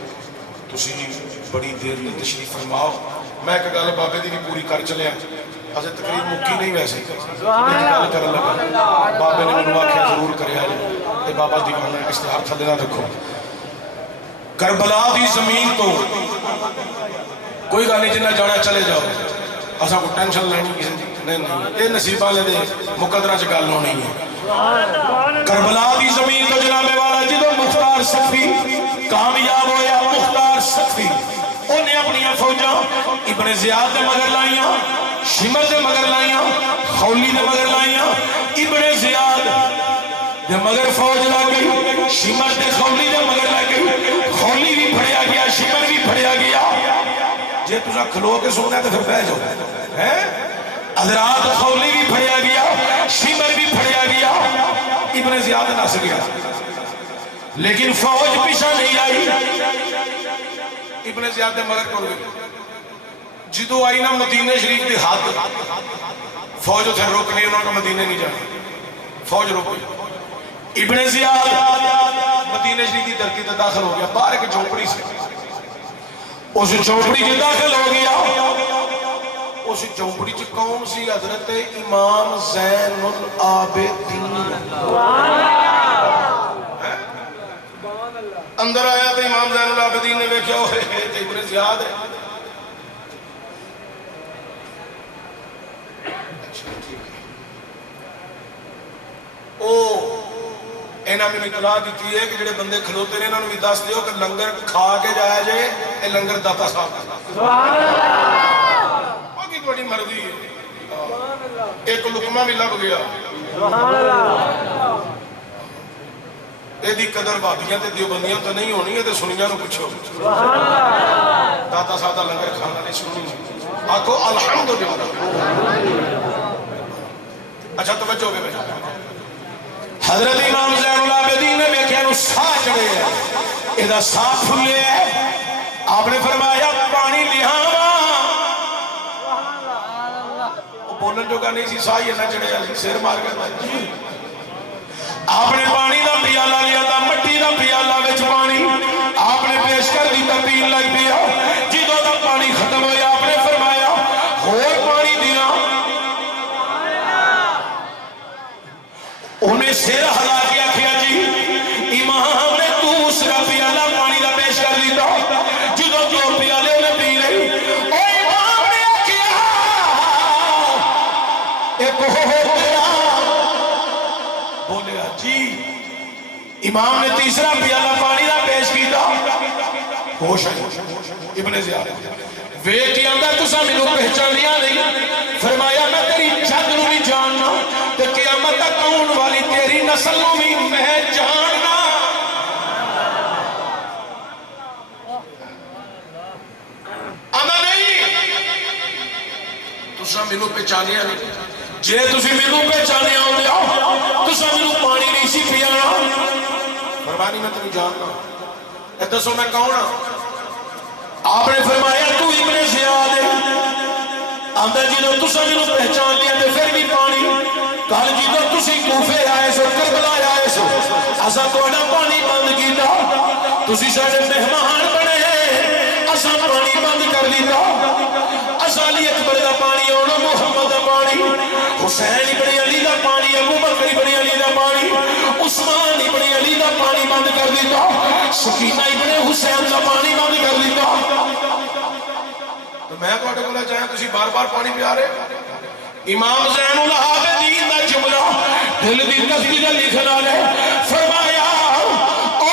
تسی بڑی دیر میں تشریف فرماؤ۔ میں ایک گل بابے دی بھی پوری کر چلیا، اجے تقریر مکی نہیں ویسے ایک گل کرن لگا، بابے نے مینوں آکھیا ضرور کریا جی، تے بابا دیوانہ اشتہار تھلے نہ رکھو۔ کربلا دی زمین تو کوئی گل نہیں، جنہ جانا چلے جاؤ، اساں کو ٹینشن لینی کسی دی نہیں، یہ نصیب والے دے مقدرہ چ گل ہونی ہے۔ کربلا دی زمین تو جناب والا جدو مختار سخفی کامیاب ہویا، مختار سخفی انہیں اپنی فوجاں ابن زیاد دے مگر لائیاں، شمر دے مگر لائیاں، خولی دے مگر لائیاں، ابن زیاد دے مگر فوج لا گئی، شمر دے خولی دے مگر لا گئی، خولی بھی پھڑیا گیا، شمر بھی پھڑیا گیا۔ جے تُسا کھلو کے سونا ہے تو پھر بہ جاؤ، حضرات خولی بھی پھڑیا گیا، شمر بھی پھڑیا گیا، ابن زیاد نس گیا، لیکن فوج پیچھے نہیں آئی، ابن زیاد دے مگر کر گئی۔ جدو آئی نا مدینہ شریف دی حد، فوج اتھے روک نہیں، انہوں نے مدینہ نہیں جانا، فوج روک گئی۔ ابن زیاد مدینہ شریف دی دھرتی تے داخل ہو گیا، باہر ایک جھونپڑی سے، اس جھونپڑی کے داخل ہو گیا۔ اس جھونپڑی چ کون سی؟ حضرت امام زین العابدین۔ اندر آیا تو امام زین العابدین نے دیکھا ہوئے ابن زیاد ہے، انہاں میں اطلاع دیتی ہے کہ جڑے بندے کھلوتے نے انہاں نوں بھی دس دیو کہ لنگر کھا کے جایا جائے یہ لنگر داتا صاحب کا سبحان اللہ باقی تھوڑی مرضی ہے ایک لقمہ بھی لگ گیا سبحان اللہ یہ دی قدر بھابیاں تے دیوبندیاں تو نہیں ہونی ہے تے سنیاں نو پوچھو سبحان اللہ داتا صاحب دا لنگر کھانا نہیں سننی آکھو الحمدللہ اچھا توجہ ہو گئے حضرت امام زین العابدین نے ویکھیا نو ساہ چڑھے ہے ادا ساہ پھلے ہے آپ نے فرمایا پانی لہاواں وہ بولن جو کا نہیں سی ساہ یہ نہ چڑھے ہے سیر مار کے آپ نے پانی دا پیالہ لیا تھا مٹی دا پیالہ وچ پانی آپ نے پیش کر دی تپین لگ پیا جدوں دا پانی ختم ہویا آپ نے فرمایا اور پانی دیا انہیں سر ہلا کے آکھیا جی امام نے دوسرا پیالہ پانی دا پیش کر دیتا جدوں جو پیالے انہیں پی رہی او امام نے آکھیا ایک ہو تیرا بولے جی امام نے تیسرا پیالہ پانی دا پیش کیتا ہوش ہے ابن زیاد ویکھ آندا تساں مینوں پہچانیا نہیں فرمایا میں تیری جد نوں نہیں جاننا تے قیامت تک آون والی تیری نسل نوں بھی میں جاننا آندا نہیں تساں مینوں پہچانیا نہیں جے تسی مینوں پہچانیا ہوندے ہو تساں مینوں پانی نہیں سی پیانا فرمانی میں تینوں جاننا اے دسو میں کون ہاں آپ نے فرمایا تو ابن زیاد ہے آندا جدوں تساں مینوں پہچان لیا تے پھر بھی پانی کل جدوں تسی کوفے آئے سو کربلا آئے سو اساں تہاڈا پانی بند کیتا تسی ساڈے مہمان بنے اساں پانی بند کر دیتا اساں علی اکبر دا پانی اونا محمد دا پانی حسین ابن علی دا پانی ابو بکر ابن علی دا پانی عثمان ابن علی دا پانی بند کر دیتا سکینہ ابن حسین دا پانی بند کر دیتا تو میں کوٹے بولا چاہاں تسی بار بار پانی پیا رہے امام زین العابدین دا جملہ دل دی تختی دا لکھنا لے فرمایا او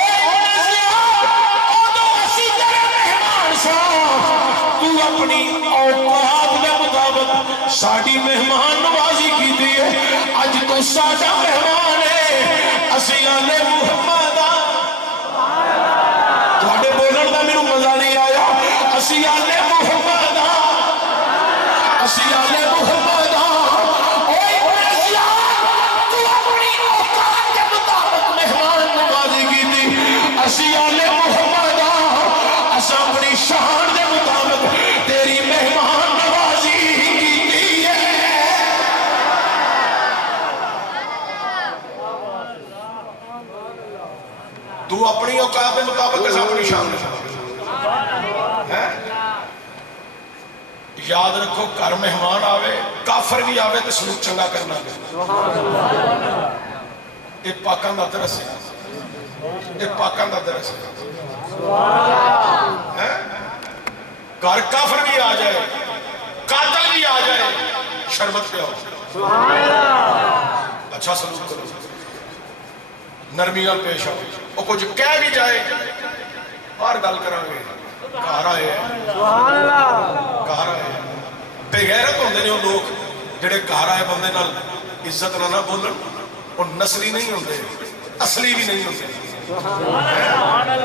زیاد او دو اسی تیرے مہمان سا تو اپنی اوقات دے مطابق ساڑی مہمان نوازی کی دیئے اج تو ساڑا مہمان ہے اسی آلے محمد تھوڑے بولن دا میرے مزہ نہیں آیا اسی آلے محمد اسی آلے محمد اوہ ابن زیاد تو اپنی اوقات کے مطابق مہمان نوازی کی دی اسی آلے محمد اسا اپنی شان دے مطابق تیری مہمان نوازی کی دی ہے تو اپنی اوقات دے مطابق اسا اپنی شان دے یاد رکھو گھر مہمان آوے کافر بھی آوے تو سلوک چنگا کرنا یہ پاکان دا درس ہے یہ پاکان دا درس ہے گھر کافر بھی آ جائے قاتل بھی آ جائے شربت پہ آؤ اچھا سلوک کرو نرمی نال پیش آؤ اور کچھ کہہ بھی جائے باہر گل کرانگے گھر آئے گھر آئے بے غیرت ہوندے نے وہ لوگ جڑے گھر آئے بندے نال عزت نہ بولن اور نسلی نہیں ہوندے اصلی بھی نہیں ہوندے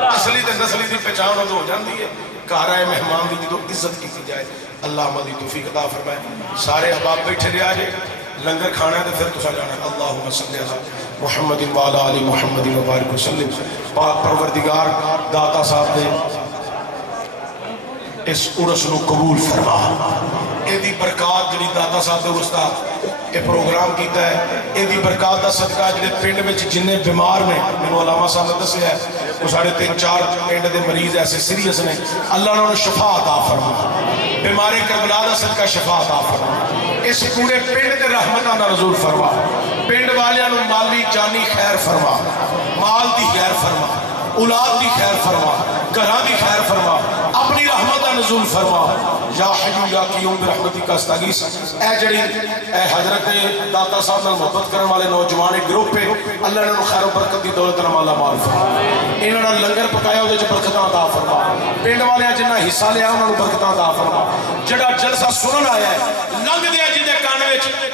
اصلی تے نسلی دی پہچان ہو جاندی ہے گھر آئے مہمان دی جدوں عزت کی جائے اللہ ہماری توفیق عطا فرمائے سارے احباب بیٹھے رہا جے لنگر کھانا ہے تو پھر تسا جانا ہے اللہم صلی علی محمد وعلی آل محمد وبارک وسلم پاک پروردگار داتا صاحب دے اس عرس نو قبول فرما ایدی برکات جڑی داتا صاحب دے عرس دا یہ پروگرام کیتا ہے ایدی برکات دا صدقہ جڑے پنڈ وچ جننے بیمار نے منو علامہ صاحب نے دسیا ہے وہ 3.5-4 پنڈ دے مریض ایسے سیریس نے اللہ نے انہوں شفا عطا فرما بیمار کربلا دا صدقہ شفا عطا فرما اس پورے پنڈ دے رحمتاں دا نزول فرما پنڈ والیاں نو مالی جانی خیر فرما مال دی خیر فرما اولاد دی خیر فرما گھراں دی خیر فرما اپنی رحمت دا نزول فرما یا حیو یا قیوم برحمتی کا استغیث اے جڑی اے حضرت داتا صاحب نال محبت کرن والے نوجوان گروپ پہ اللہ نے خیر و برکت دی دولت نال مالا مال فرما ਇਹਨਾਂ ਦਾ ਲੰਗਰ ਪਕਾਇਆ ਉਹਦੇ 'ਚ ਬਰਕਤਾਂ ਅਤਾ ਫਰਮਾ। ਪਿੰਡ ਵਾਲਿਆਂ ਜਿੰਨਾ ਹਿੱਸਾ ਲਿਆ ਉਹਨਾਂ ਨੂੰ ਬਰਕਤਾਂ ਅਤਾ ਫਰਮਾ। ਜਿਹੜਾ ਜਲਸਾ ਸੁਣਨ ਆਇਆ ਹੈ ਲੰਘਦਿਆਂ ਜਿਹਦੇ ਕੰਨ ਵਿੱਚ